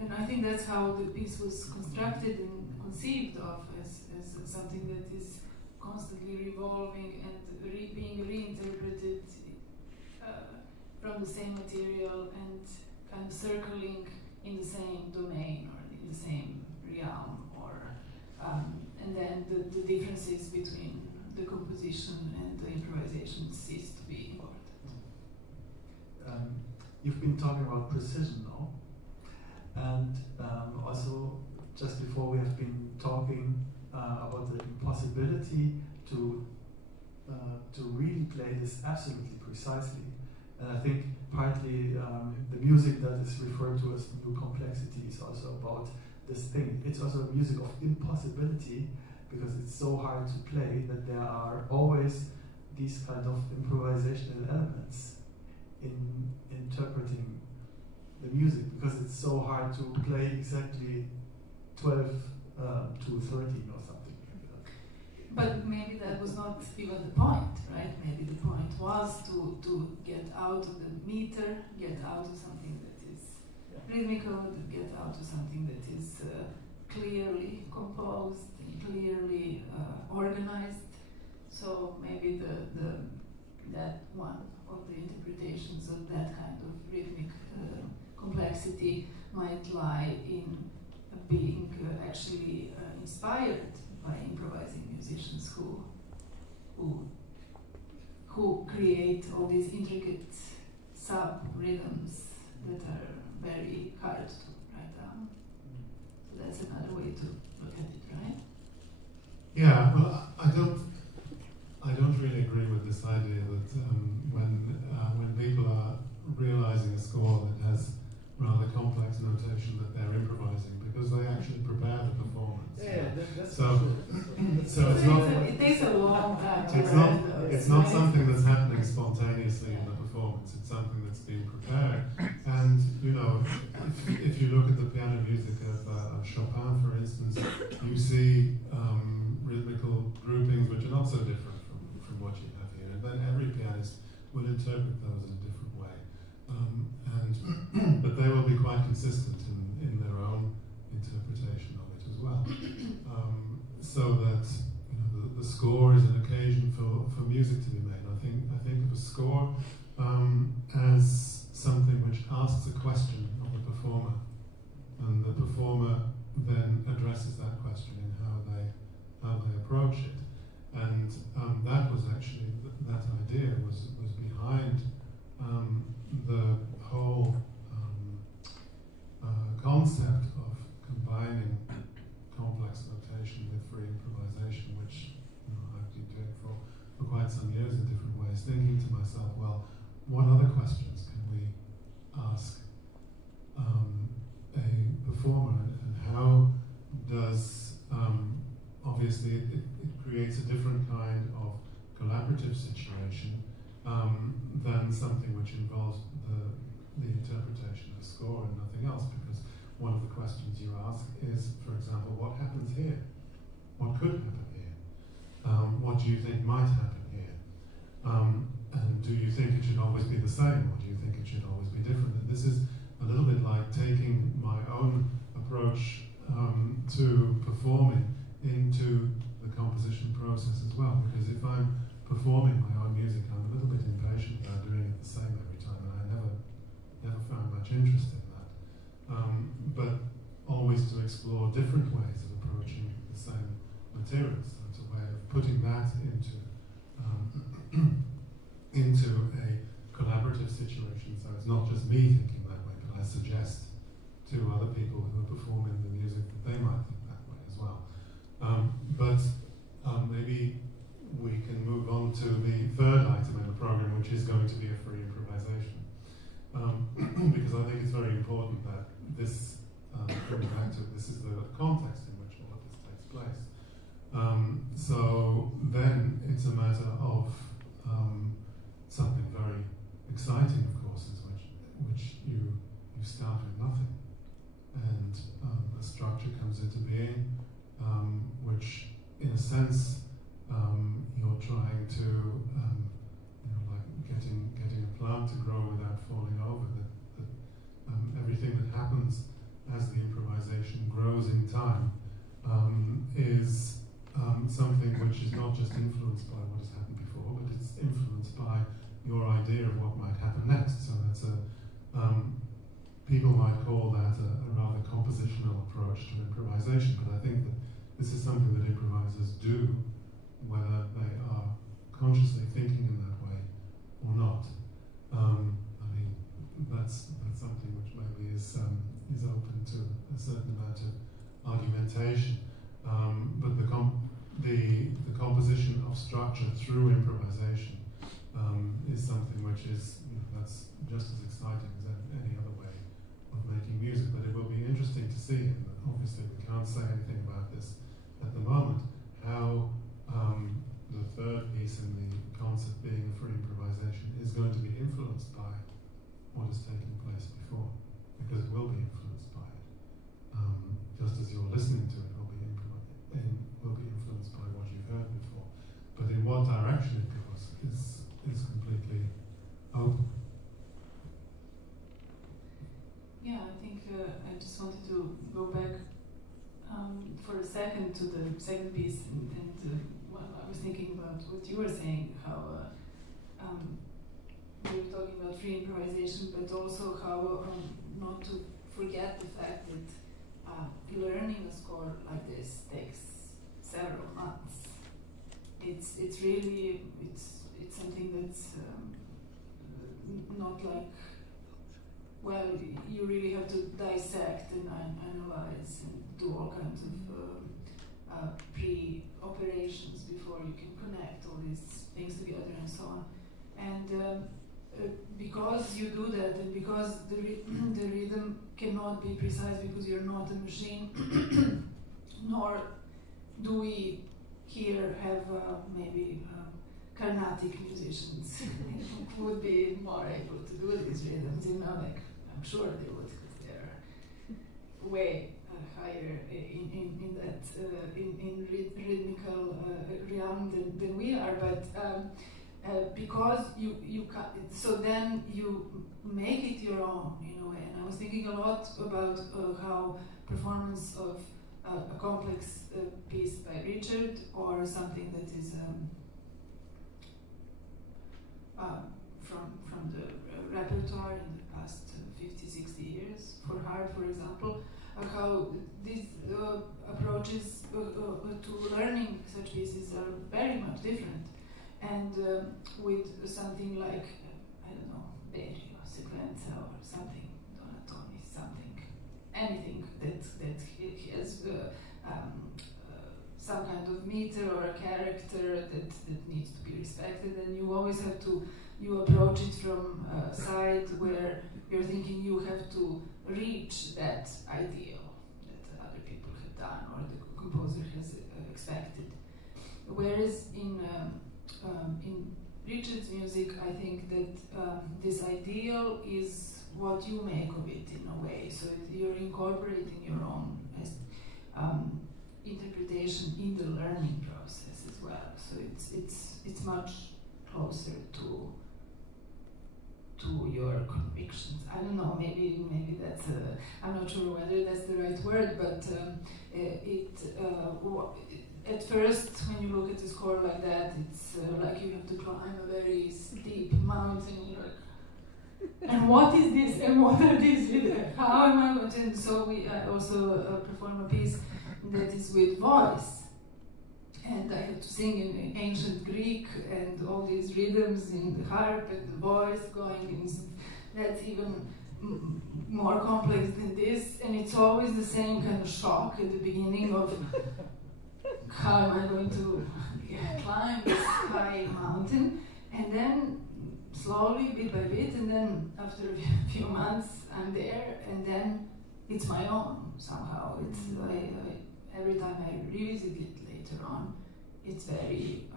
and I think that's how the piece was constructed and conceived of as something that is constantly revolving and being reinterpreted from the same material and kind of circling in the same domain or in the same realm, or and then the differences between the composition and the improvisation cease to be important. You've been talking about precision now, and also just before we have been talking about the impossibility to really play this absolutely precisely. And I think partly the music that is referred to as new complexity is also about this thing. It's also a music of impossibility, because it's so hard to play that there are always these kind of improvisational elements in interpreting the music, because it's so hard to play exactly 12 to 13 or something like that. But maybe that was not even the point, right? Maybe the point was to get out of the meter, get out of something that is rhythmical, get out of something that is clearly composed, clearly organized. So maybe that one of the interpretations of that kind of rhythmic complexity might lie in being actually inspired by improvising musicians who create all these intricate sub-rhythms that are very hard to write down. So that's another way to look at it, right? Yeah, well, I don't really agree with this idea that when people are realizing a score that has rather complex notation that they're improvising, because they actually prepare the performance. That's so it's not. It takes a long time. It's not something that's happening spontaneously in the performance. It's something that's being prepared. And you know, if you look at the piano music of Chopin, for instance, you see rhythmical groupings which are not so different from what you have here. And then every pianist will interpret those in a different way. But they will be quite consistent in their own interpretation of it as well. So that the score is an occasion for music to be made. I think of a score as something which asks a question of the performer, and the performer then addresses that question in how they approach it. And that was actually that idea was behind the whole concept of combining complex notation with free improvisation, which I've been doing for quite some years in different ways, thinking to myself, well, what other questions can we ask a performer, and how does obviously it creates a different kind of collaborative situation than something which involves the interpretation of a score and nothing else, because one of the questions you ask is, for example, what happens here? What could happen here? What do you think might happen here? And do you think it should always be the same, or do you think it should always be different? And this is a little bit like taking my own approach to performing into the composition process as well, because if I'm performing my own music, I'm a little bit impatient about doing it the same every time, and I never found much interest in that. But always to explore different ways of approaching the same materials. So it's a way of putting that into a collaborative situation. So it's not just me thinking that way, but I suggest to other people who are performing the music that they might think that way as well. But maybe we can move on to the third item in the program, which is going to be a free improvisation. Because I think it's very important that this, coming back to it, this is the context in which all of this takes place. So then it's a matter of something very exciting, of course, is which you start with nothing, and a structure comes into being, which, in a sense, you're trying to, like getting a plant to grow without falling over. That everything that happens as the improvisation grows in time is something which is not just influenced by what has happened before, but it's influenced by your idea of what might happen next. So that's people might call that a rather compositional approach to improvisation, but I think that this is something that improvisers do, whether they are consciously thinking in that way or not. I mean, that's something which maybe is open to a certain amount of argumentation. But the composition of structure through improvisation is something which is that's just as exciting as any other way of making music. But it will be interesting to see, and obviously we can't say anything about this at the moment, how the third piece in the concert, being a free improvisation, is going to be influenced by what has taken place before, because it will be influenced by it. Just as you're listening to it will be influenced by what you've heard before. But in what direction it goes is completely open. Yeah, I think I just wanted to go back for a second to the second piece, and well, I was thinking about what you were saying, how we were talking about free improvisation, but also how not to forget the fact that learning a score like this takes several months. It's really something that's not like, well, you really have to dissect and analyze and do all kinds of pre-operations before you can connect all these things together and so on. And because you do that, and because the rhythm cannot be precise because you're not a machine, nor do we here have maybe Carnatic musicians who would be more able to do these rhythms, you know, like I'm sure they would, because they're way higher in that rhythmical realm than we are. But because you so then you make it your own in a way. And I was thinking a lot about how performance of a complex piece by Richard, or something that is from the repertoire in the past 50-60 years for harp, for example, how these approaches to learning such pieces are very much different. And with something like, I don't know, Berio, Sequenza, or something, Donatoni, something, anything that has some kind of meter or a character that needs to be respected, and you always have to, you approach it from a side where you're thinking you have to reach that ideal that other people have done or the composer has expected. Whereas in Richard's music, I think that this ideal is what you make of it in a way. So you're incorporating your own interpretation in the learning process as well. So it's much closer to your convictions. I don't know. Maybe that's I'm not sure whether that's the right word, but at first, when you look at the score like that, it's like you have to climb a very steep mountain. You're like, and what is this? And what are these? How am I going to? And so I also perform a piece that is with voice, and I had to sing in ancient Greek and all these rhythms in the harp and the voice going in. That's even more complex than this, and it's always the same kind of shock at the beginning of. How am I going to climb this high mountain? And then slowly, bit by bit, and then after a few months, I'm there, and then it's my own somehow. It's every time I revisit it later on, it's very,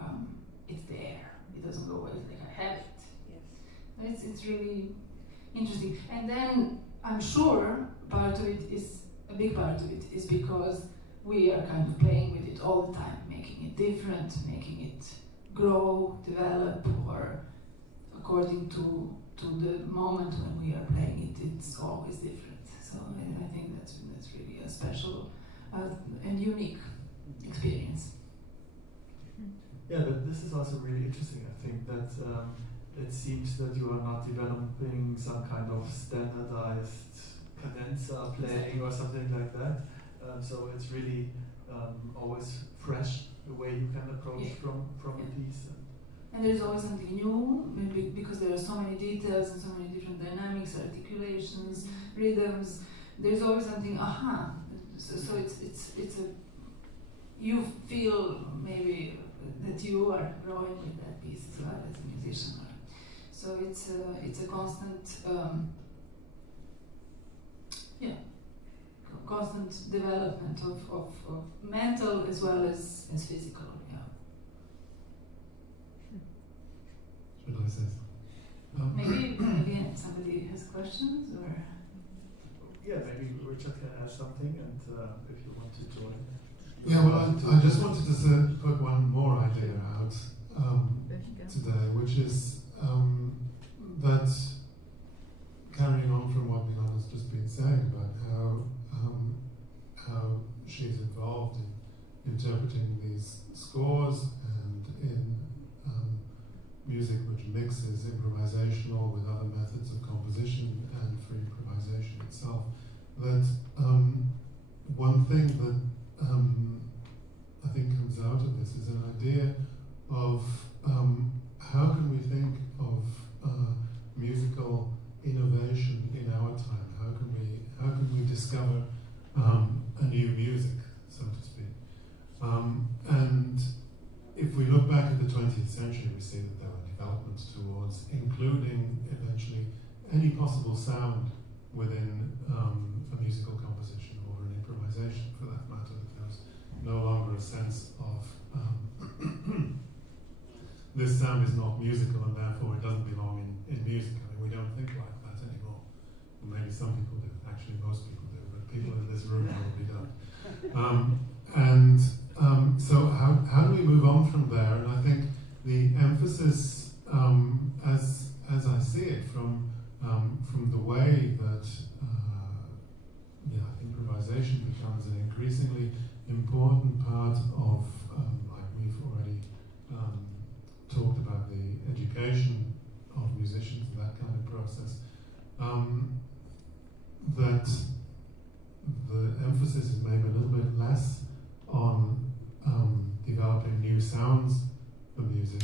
it's there. It doesn't go away, like I have it. Yes. It's really interesting. And then I'm sure part of it is, a big part of it is because we are kind of playing with it all the time, making it different, making it grow, develop, or according to the moment when we are playing it, it's always different. So I think that's really a special and unique experience. Yeah, but this is also really interesting. I think that it seems that you are not developing some kind of standardized cadenza playing or something like that. So it's really always fresh the way you can approach from a piece. And there's always something new, maybe because there are so many details and so many different dynamics, articulations, rhythms. There's always something, So it's a, you feel maybe that you are growing with that piece as well as a musician. So it's a constant, constant development of mental as well as physical. Should I say something? Maybe somebody has questions, or yeah, maybe Richard can add something, and if you want to join. Yeah, well, I just wanted to put one more idea out today, which is that carrying on from what Milana's just been saying about how she's involved in interpreting these scores and in music which mixes improvisational with other methods of composition and free improvisation itself, that one thing that I think comes out of this is an idea of how can we think of musical innovation in our time? How can we discover a new music, so to speak? we see that there were developments towards including eventually any possible sound within a musical composition or an improvisation, for that matter. That there was no longer a sense of this sound is not musical and therefore it doesn't belong in music. I mean, we don't think like that anymore. Well, maybe some people do. Actually, most people do, but people in this room probably don't. So how do we move on from there? And I think the emphasis, as I see it, from the way that improvisation becomes an increasingly important part of, like we've already talked about, the education of musicians, that kind of process, that the emphasis is maybe a little bit less on developing new sounds for music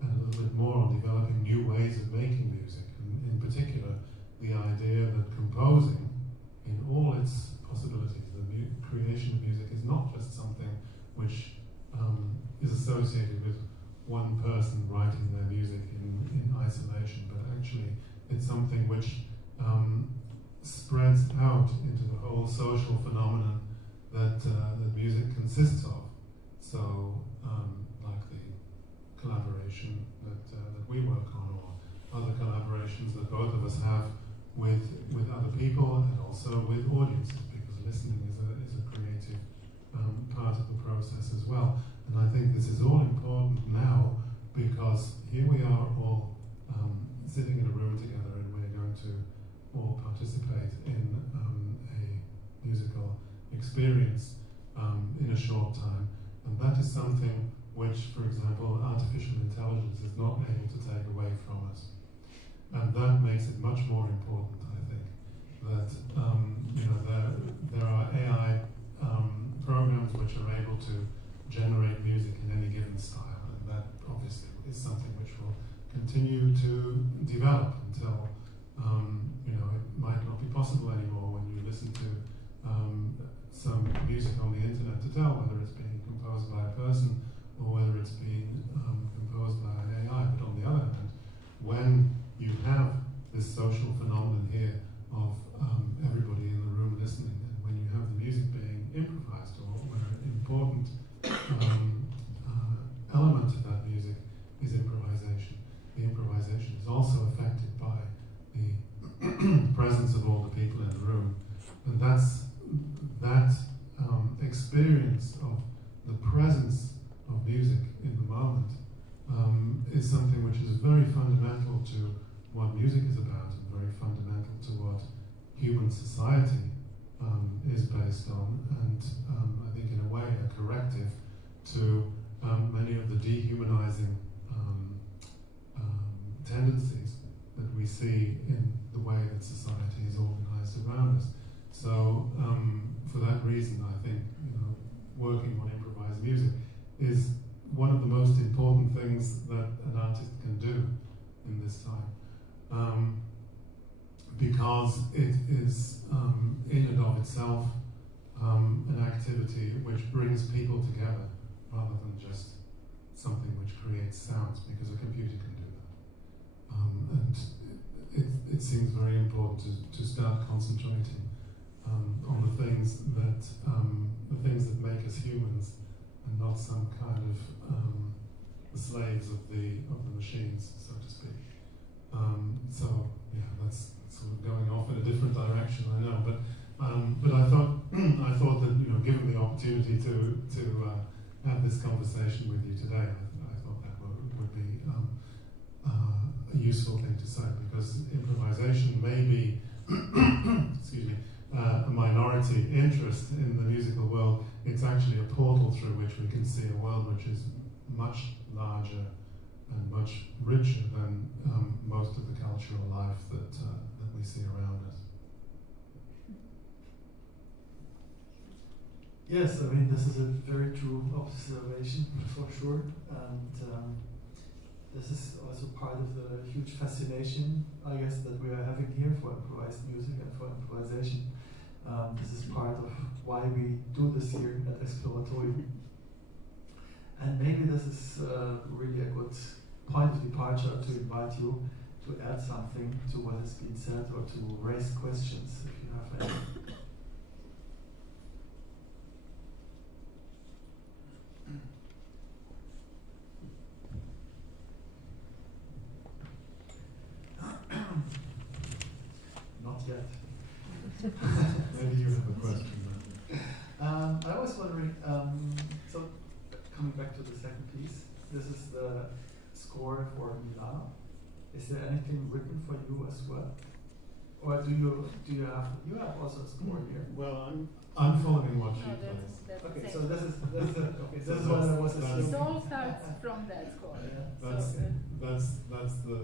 and a little bit more on developing new ways of making music. And in particular, the idea that composing, in all its possibilities, the creation of music is not just something which is associated with one person writing their music in isolation, but actually it's something which spreads out into the whole social phenomenon that music consists of. So, like the collaboration that we work on, or other collaborations that both of us have with other people and also with audiences, because listening is a creative part of the process as well. And I think this is all important now, because here we are all sitting in a room together, and we're going to all participate in a musical experience in a short time. And that is something which, for example, artificial intelligence is not able to take away from us. And that makes it much more important, I think, that there are AI programs which are able to generate music in any given style, and that obviously is something which will continue to develop until it might not be possible anymore when you listen to some music on the internet to tell whether it's being composed by a person or whether it's being composed by an AI. But on the other hand, when you have this social phenomenon here of everybody in the room listening, and when you have the music being improvised, or when an important element of that music is improvisation, the improvisation is also affected by the presence of all the people in the room. And that experience of the presence of music in the moment is something which is very fundamental to what music is about, and very fundamental to what human society is based on, and I think in a way a corrective to many of the dehumanizing tendencies that we see in the way that society is organized around us. So for that reason, I think working on improvised music is one of the most important things that an artist can do in this time, because it is in and of itself an activity which brings people together rather than just something which creates sounds, because a computer can do that. And it seems very important to start concentrating on the things that make us humans, and not some kind of the slaves of the machines, so to speak. So yeah, that's sort of going off in a different direction, I know. But I thought that given the opportunity to have this conversation with you today, I thought that would be a useful thing to say, because improvisation may be excuse me, a minority interest in the musical world. It's actually a portal through which we can see a world which is much larger and much richer than most of the cultural life that we see around us. Yes, I mean, this is a very true observation, for sure, and this is also part of the huge fascination, I guess, that we are having here for improvised music and for improvisation. This is part of why we do this here at Exploratorium. And maybe this is really a good point of departure to invite you to add something to what has been said or to raise questions if you have any. Not yet. Maybe you have a question. I was wondering, so coming back to the second piece, this is the score for Milana. Is there anything written for you as well? Or do you have also a score here? Well, I'm following what she plays. That's Okay, the so same. this is okay. So This is what I was that's- assuming. It all starts from that score. That's the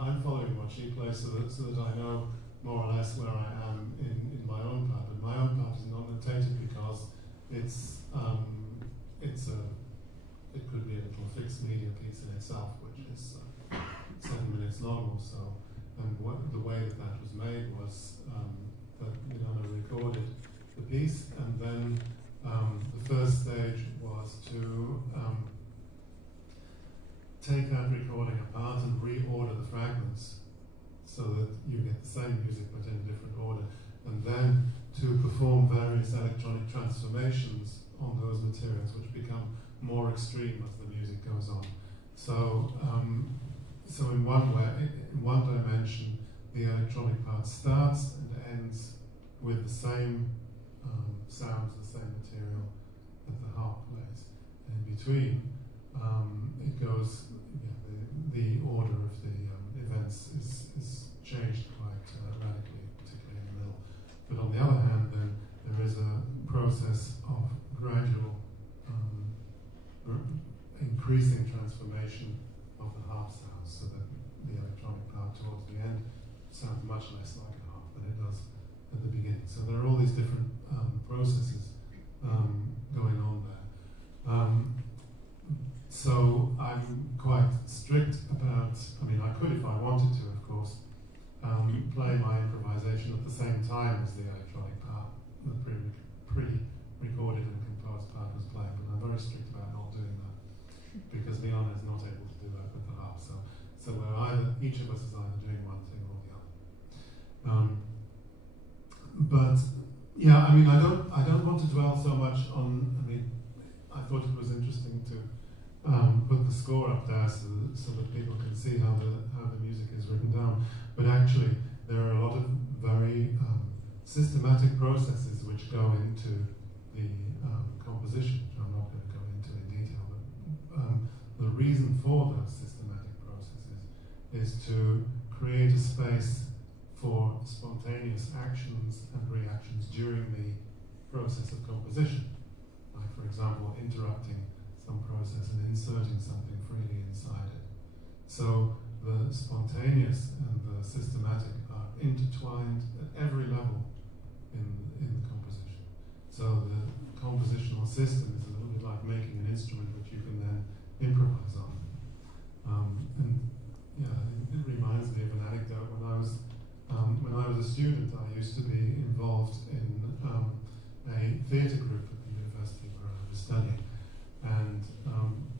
I'm following what she plays so that I know more or less where I am in my own part. But my own part is not notated because it could be a little fixed media piece in itself, which is 7 minutes long or so. And the way that was made was that Milana recorded the piece, and then the first stage was to take that recording apart and reorder the fragments so that you get the same music but in a different order, and then to perform various electronic transformations on those materials which become more extreme as the music goes on. So in one dimension, the electronic part starts and ends with the same sounds, the same material that the harp plays. And in between, it goes, the order of the events is changed quite radically, particularly in the middle. But on the other hand, then, there is a process of gradual increasing transformation of the harp sounds, so that the electronic part towards the end sounds much less like a harp than it does at the beginning. So there are all these different processes going on there. So I'm quite strict about, I could if I wanted to, of course, play my improvisation at the same time as the electronic part, the pre-recorded and composed part was playing, but I'm very strict about not doing that, because Milana is not able to do that with the harp. So each of us is either doing one thing or the other. But yeah, I don't want to dwell so much on. I thought it was interesting to put the score up there so that people can see how the music is written down. But actually, there are a lot of very systematic processes which go into the composition, which I'm not going to go into in detail. But the reason for those systematic processes is to create a space for spontaneous actions and reactions during the process of composition. Like, for example, interrupting some process and inserting something freely inside it. So the spontaneous and the systematic are intertwined at every level in the composition. So the compositional system is a little bit like making an instrument which you can then improvise on. It reminds me of an anecdote. When I was a student, I used to be involved in a theatre group at the university where I was studying. And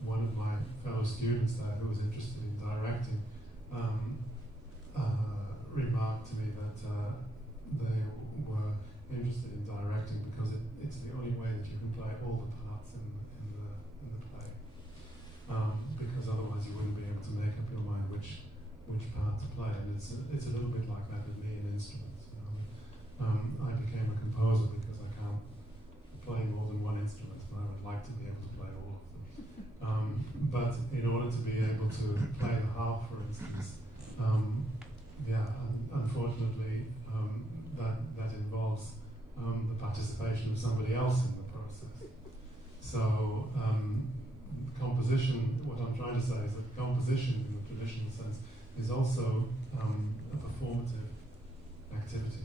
one of my fellow students there, who was interested in directing, remarked to me that they were interested in directing because it's the only way that you can play all the parts in the play. Because otherwise you wouldn't be able to make up your mind which part to play. And it's a little bit like that with me in instruments. I became a composer because I can't play more than one instrument, but I would like to be able to play all of them. But in order to be able to play the harp, for instance, unfortunately, that involves the participation of somebody else in the process. So composition, what I'm trying to say is that composition in the traditional sense is also a performative activity,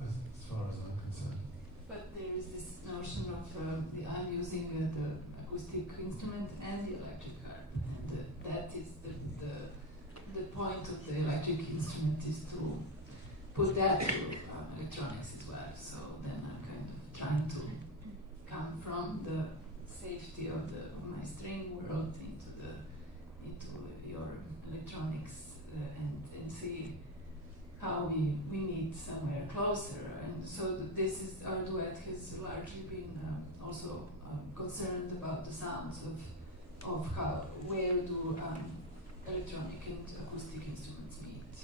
as far as I'm concerned. But there is this notion of I'm using the acoustic instrument and the electric harp, and that is the point of the electric instrument is to put that to electronics as well. So then I'm kind of trying to come from the safety of my string world into your electronics and see how we meet somewhere closer. And so this is our duet has largely been also concerned about the sounds of how where do electronic and acoustic instruments meet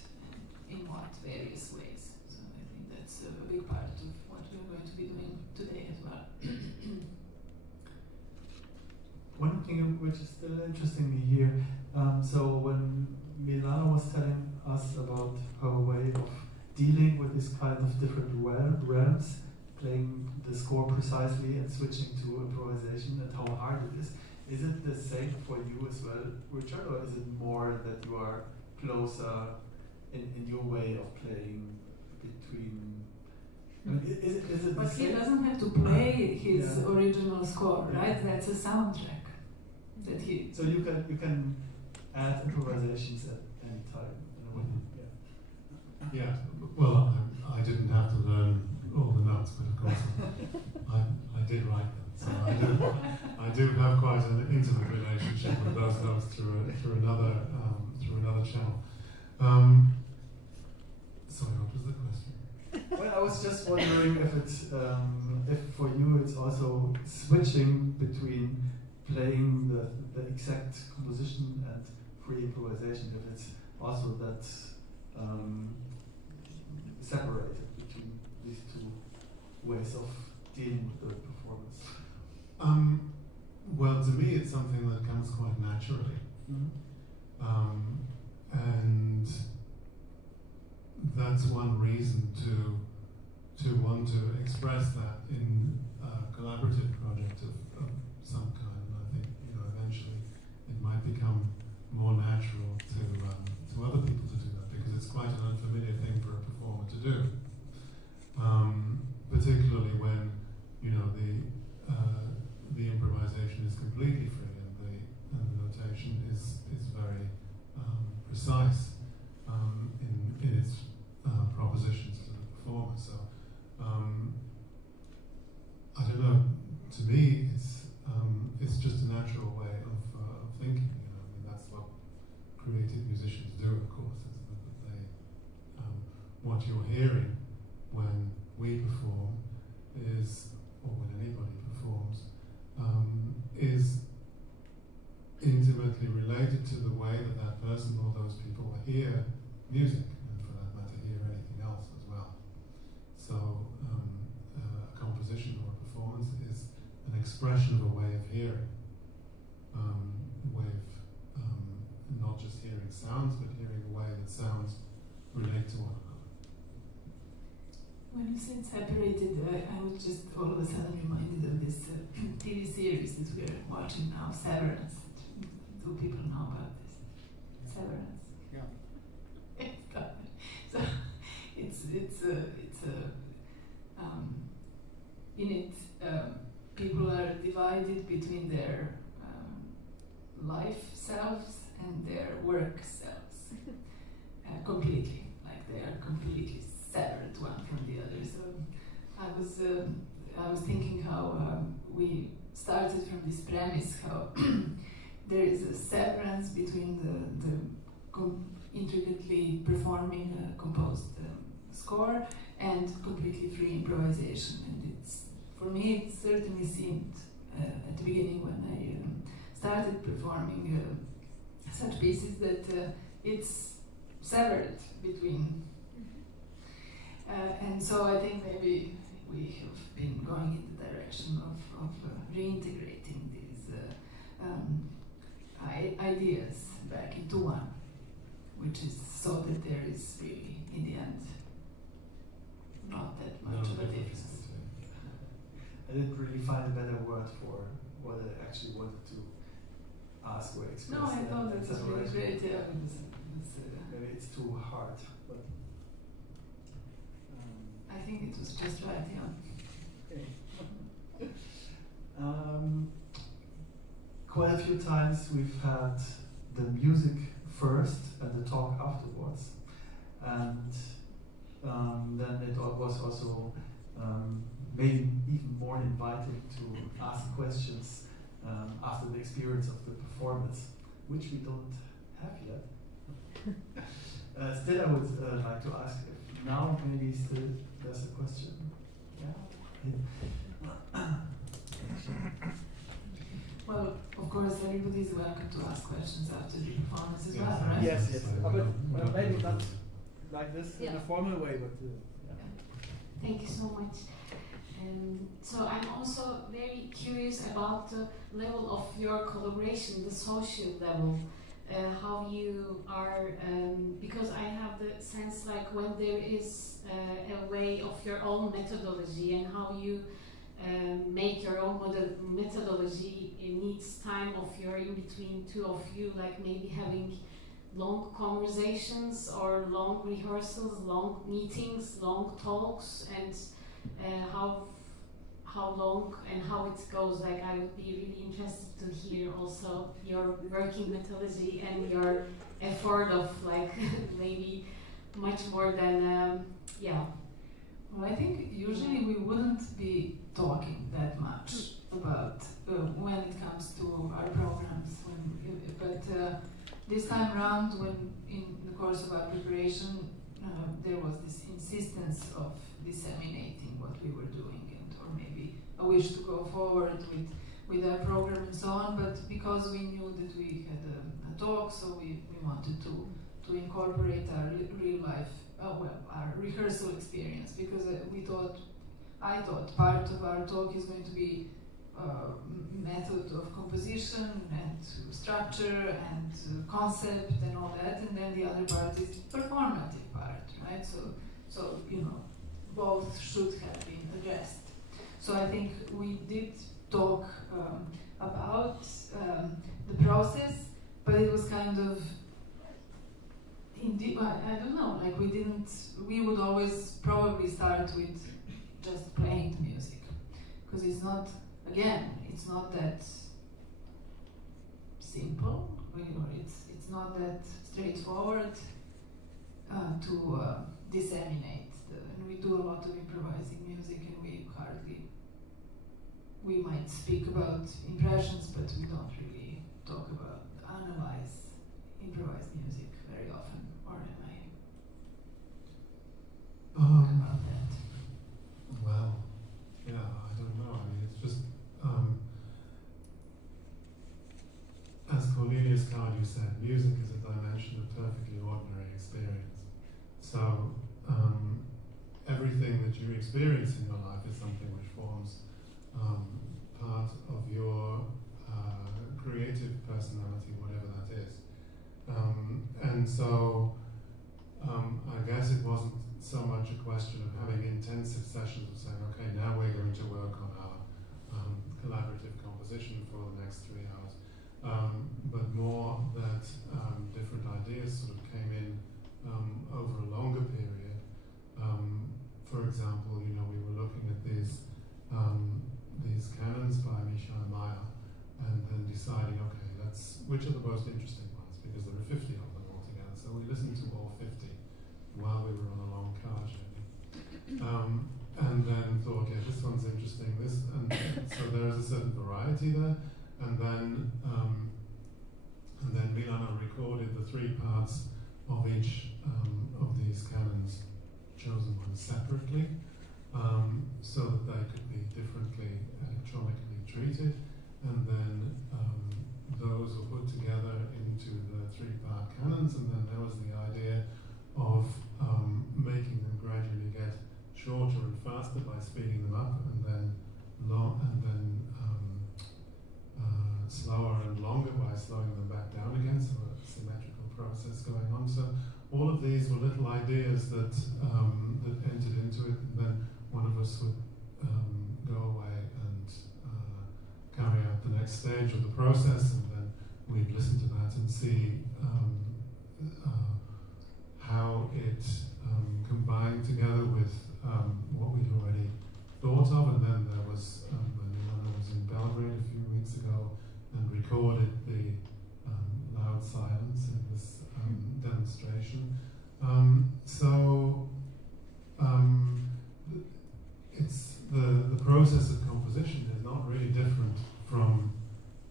and in what various ways. So I think that's a big part of what we're going to be doing today as well. One thing which is still interesting me here, so when Milana was telling us about her way of dealing with this kind of different realms, playing the score precisely and switching to improvisation and how hard it is it the same for you as well, Richard, or is it more that you are closer in your way of playing between? I mean, is it but the he same? doesn't have to play his original score, right? That's a soundtrack that he. So you can add improvisations at any time in a way. Yeah, well, I didn't have to learn all the notes, but of course I did write them. So I do have quite an intimate relationship with those notes through another channel. Sorry, what was the question? Well, I was just wondering if it's if for you it's also switching between playing the exact composition and free improvisation. If it's also that separated between these two ways of dealing with the performance. Well, to me, it's something that comes quite naturally. And that's one reason to want to express that in a collaborative project of some kind. And I think, eventually it might become more natural to other people to do that, because it's quite an unfamiliar thing for a performer to do. Particularly when, the improvisation is completely free and the notation is very precise in its propositions to the performer. So I don't know. To me, it's just a natural way of thinking. That's what creative musicians do, of course. Is that they what you're hearing when we perform is, or when anybody performs, is intimately related to the way that person or those people hear music, and for that matter, hear anything else as well. So a composition or a performance is an expression of a way of hearing, not just hearing sounds, but hearing the way that sounds relate to one another. When you said separated, I was just all of a sudden reminded of this TV series that we are watching now, Severance. Do people know about this? Severance. Yeah. So in it, people are divided between their life selves and their work selves, completely. Like they are completely severed one from the other. So I was thinking how we started from this premise, how there is a severance between the intricately performing composed score and completely free improvisation. And for me it certainly seemed at the beginning when I started performing such pieces that it's severed between. And so I think maybe we have been going in the direction of reintegrating these ideas back into one, which is so that there is really, in the end, not that much of a difference. I didn't really find a better word for what I actually wanted to ask or express. No, I thought that was really great. Yeah, maybe it's too hard, but I think it was just right. Yeah. Okay. Quite a few times we've had the music first and the talk afterwards, and then it was also maybe even more inviting to ask questions after the experience of the performance, which we don't have yet. Still, I would like to ask if now maybe still there's a question. Yeah. Well, of course, everybody is welcome to ask questions after the performance as well, right? Yes, yes. But maybe not like this in a formal way, but Thank you so much. So I'm also very curious about the level of your collaboration, the social level, how you are, because I have the sense like when there is a way of your own methodology and how you make your own methodology, it needs time of your in between two of you, like maybe having long conversations or long rehearsals, long meetings, long talks, and how long and how it goes. Like I would be really interested to hear also your working methodology and your effort of like maybe much more than yeah. Well, I think usually we wouldn't be talking that much about when it comes to our programs, but this time around, when in the course of our preparation, there was this insistence of disseminating what we were doing, and or maybe a wish to go forward with our program and so on. But because we knew that we had a talk, so we wanted to incorporate our real life, our rehearsal experience, because I thought part of our talk is going to be method of composition and structure and concept and all that, and then the other part is performative part, right? So you know, both should have been addressed. So I think we did talk about the process, but it was kind of indeed, I don't know, like we would always probably start with just playing the music, because it's not, again, it's not that simple, or it's not that straightforward to disseminate. And we do a lot of improvising music, and we might speak about impressions, but we don't really analyze improvised music very often, or am I wrong about that? Well, yeah, I don't know. I mean, it's just as Cornelius Cardew said, music is a dimension of perfectly ordinary experience. So everything that you experience in your life is something which forms part of your creative personality, whatever that is. And so I guess it wasn't so much a question of having intensive sessions of saying, okay, now we're going to work on our collaborative composition for the next 3 hours, but more that different ideas sort of came in over a longer period. For example, you know, we were looking at these canons by Misha and Maya, and then deciding, okay, which are the most interesting ones, because there are 50 of them altogether. So we listened to all 50 while we were on a long car journey, and then thought, yeah, this one's interesting. So there is a certain variety there, and then Milana recorded the 3 parts of each of these canons, chosen ones separately, so that they could be differently electronically treated, and then those were put together into the 3-part canons, and then there was the idea of making them gradually get shorter and faster by speeding them up, and then slower and longer by slowing them back down again, so a symmetrical process going on. So all of these were little ideas that entered into it, and then one of us would go away and carry out the next stage of the process, and then we'd listen to that and see how it combined together with what we'd already thought of. And then there was, when Milana was in Belgrade a few weeks ago and recorded the loud silence in this demonstration. It's the process of composition is not really different from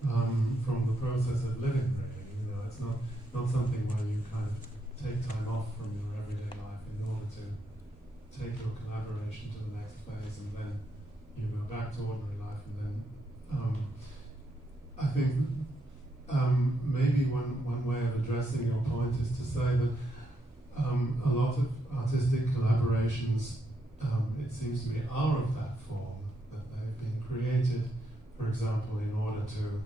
the process of living, really. You know, it's not something where you kind of take time off from your everyday life in order to take your collaboration to the next phase, and then you go back to ordinary life, and then I think maybe one way of addressing your point is to say that a lot of artistic collaborations, it seems to me, are of that form, that they've been created, for example, in order to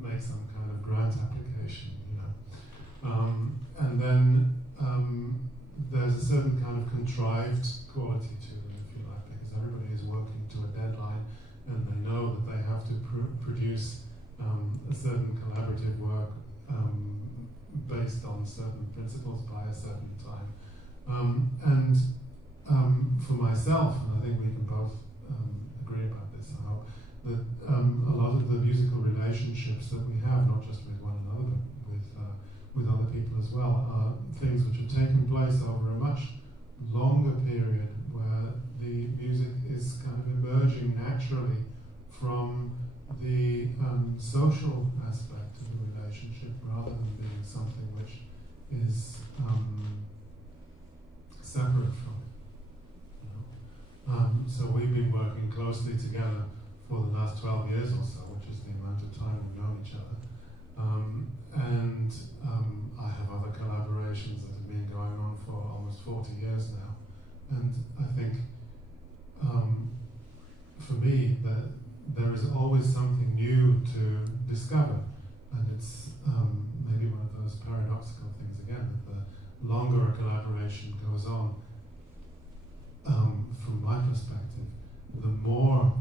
make some kind of grant application, you know. And then there's a certain kind of contrived quality to them, if you like, because everybody is working to a deadline, and they know that they have to produce a certain collaborative work based on certain principles by a certain time. And for myself, and I think we can both agree about this, I hope, that a lot of the musical relationships that we have, not just with one another, but with other people as well, are things which have taken place over a much longer period, where the music is kind of emerging naturally from the social aspect of the relationship, rather than being something which is separate from it. You know? So we've been working closely together for the last 12 years or so, which is the amount of time we've known each other. And I have other collaborations that have been going on for almost 40 years now. And I think, for me, that there is always something new to discover. And it's maybe one of those paradoxical things again, that the longer a collaboration goes on, from my perspective, the more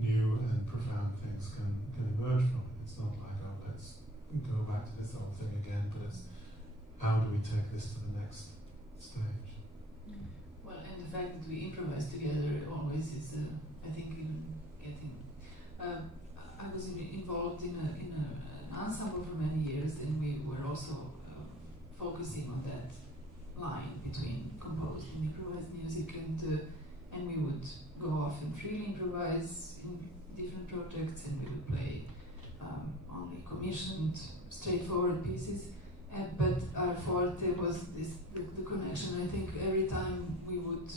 new and profound things can emerge from it. It's not like, oh, let's go back to this old thing again, but it's how do we take this to the next stage? Well, and the fact that we improvise together always is, I think, even getting. I was involved in an ensemble for many years, and we were also focusing on that line between composed and improvised music, and we would go off and freely improvise in different projects, and we would play only commissioned, straightforward pieces. But our forte was the connection. I think every time we would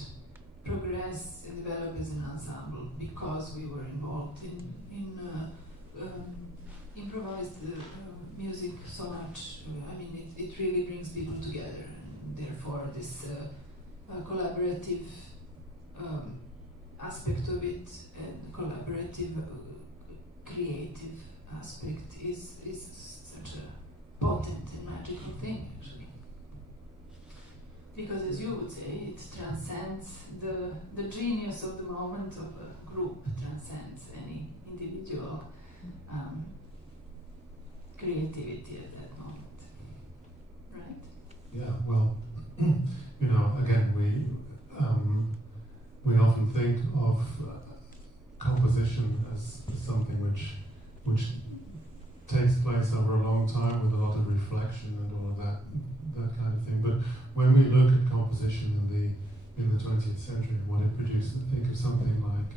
progress and develop as an ensemble, because we were involved in improvised music so much. I mean, it really brings people together, and therefore this collaborative aspect of it, and collaborative creative aspect is such a potent and magical thing, actually. Because, as you would say, it transcends the genius of the moment of a group, transcends any individual creativity at that moment, right? Yeah, well, you know, again, we often think of composition as something which takes place over a long time with a lot of reflection and all of that kind of thing. But when we look at composition in the 20th century and what it produced, think of something like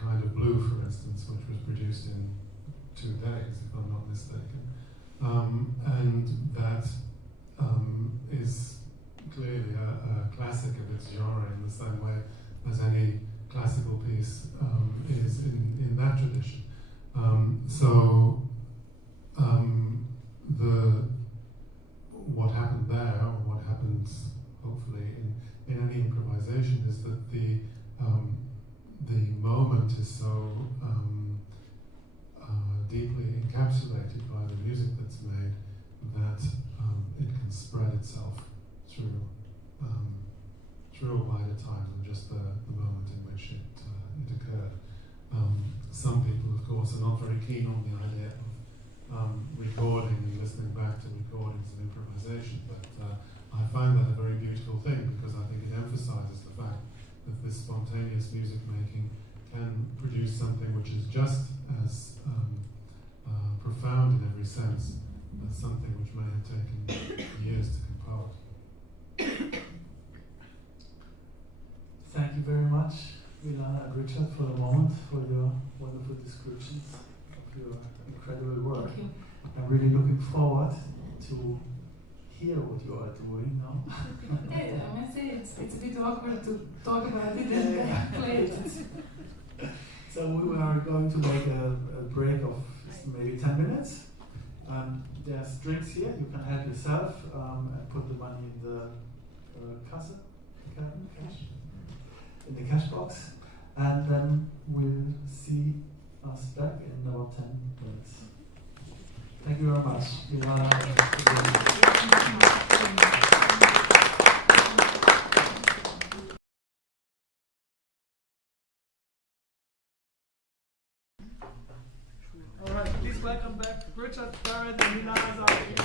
Kind of Blue, for instance, which was produced in 2 days, if I'm not mistaken. And that is clearly a classic of its genre, in the same way as any classical piece is in that tradition. So what happened there, or what happens hopefully in any improvisation, is that the moment is so deeply encapsulated by the music that's made that it can spread itself through a wider time than just the moment in which it occurred. Some people, of course, are not very keen on the idea of recording and listening back to recordings of improvisation, but I find that a very beautiful thing, because I think it emphasizes the fact that this spontaneous music making can produce something which is just as profound in every sense as something which may have taken years to compose. Thank you very much, Milana and Richard, for the moment, for your wonderful descriptions of your incredible work. Thank you. I'm really looking forward to hear what you are doing now. Yeah, I must say it's a bit awkward to talk about it and play it. So we are going to make a break of maybe 10 minutes. There's drinks here, you can help yourself and put the money in the cash, in the cash box, and then we'll see us back in about 10 minutes. Thank you very much. All right, please welcome back Richard Barrett and Milana Zarić.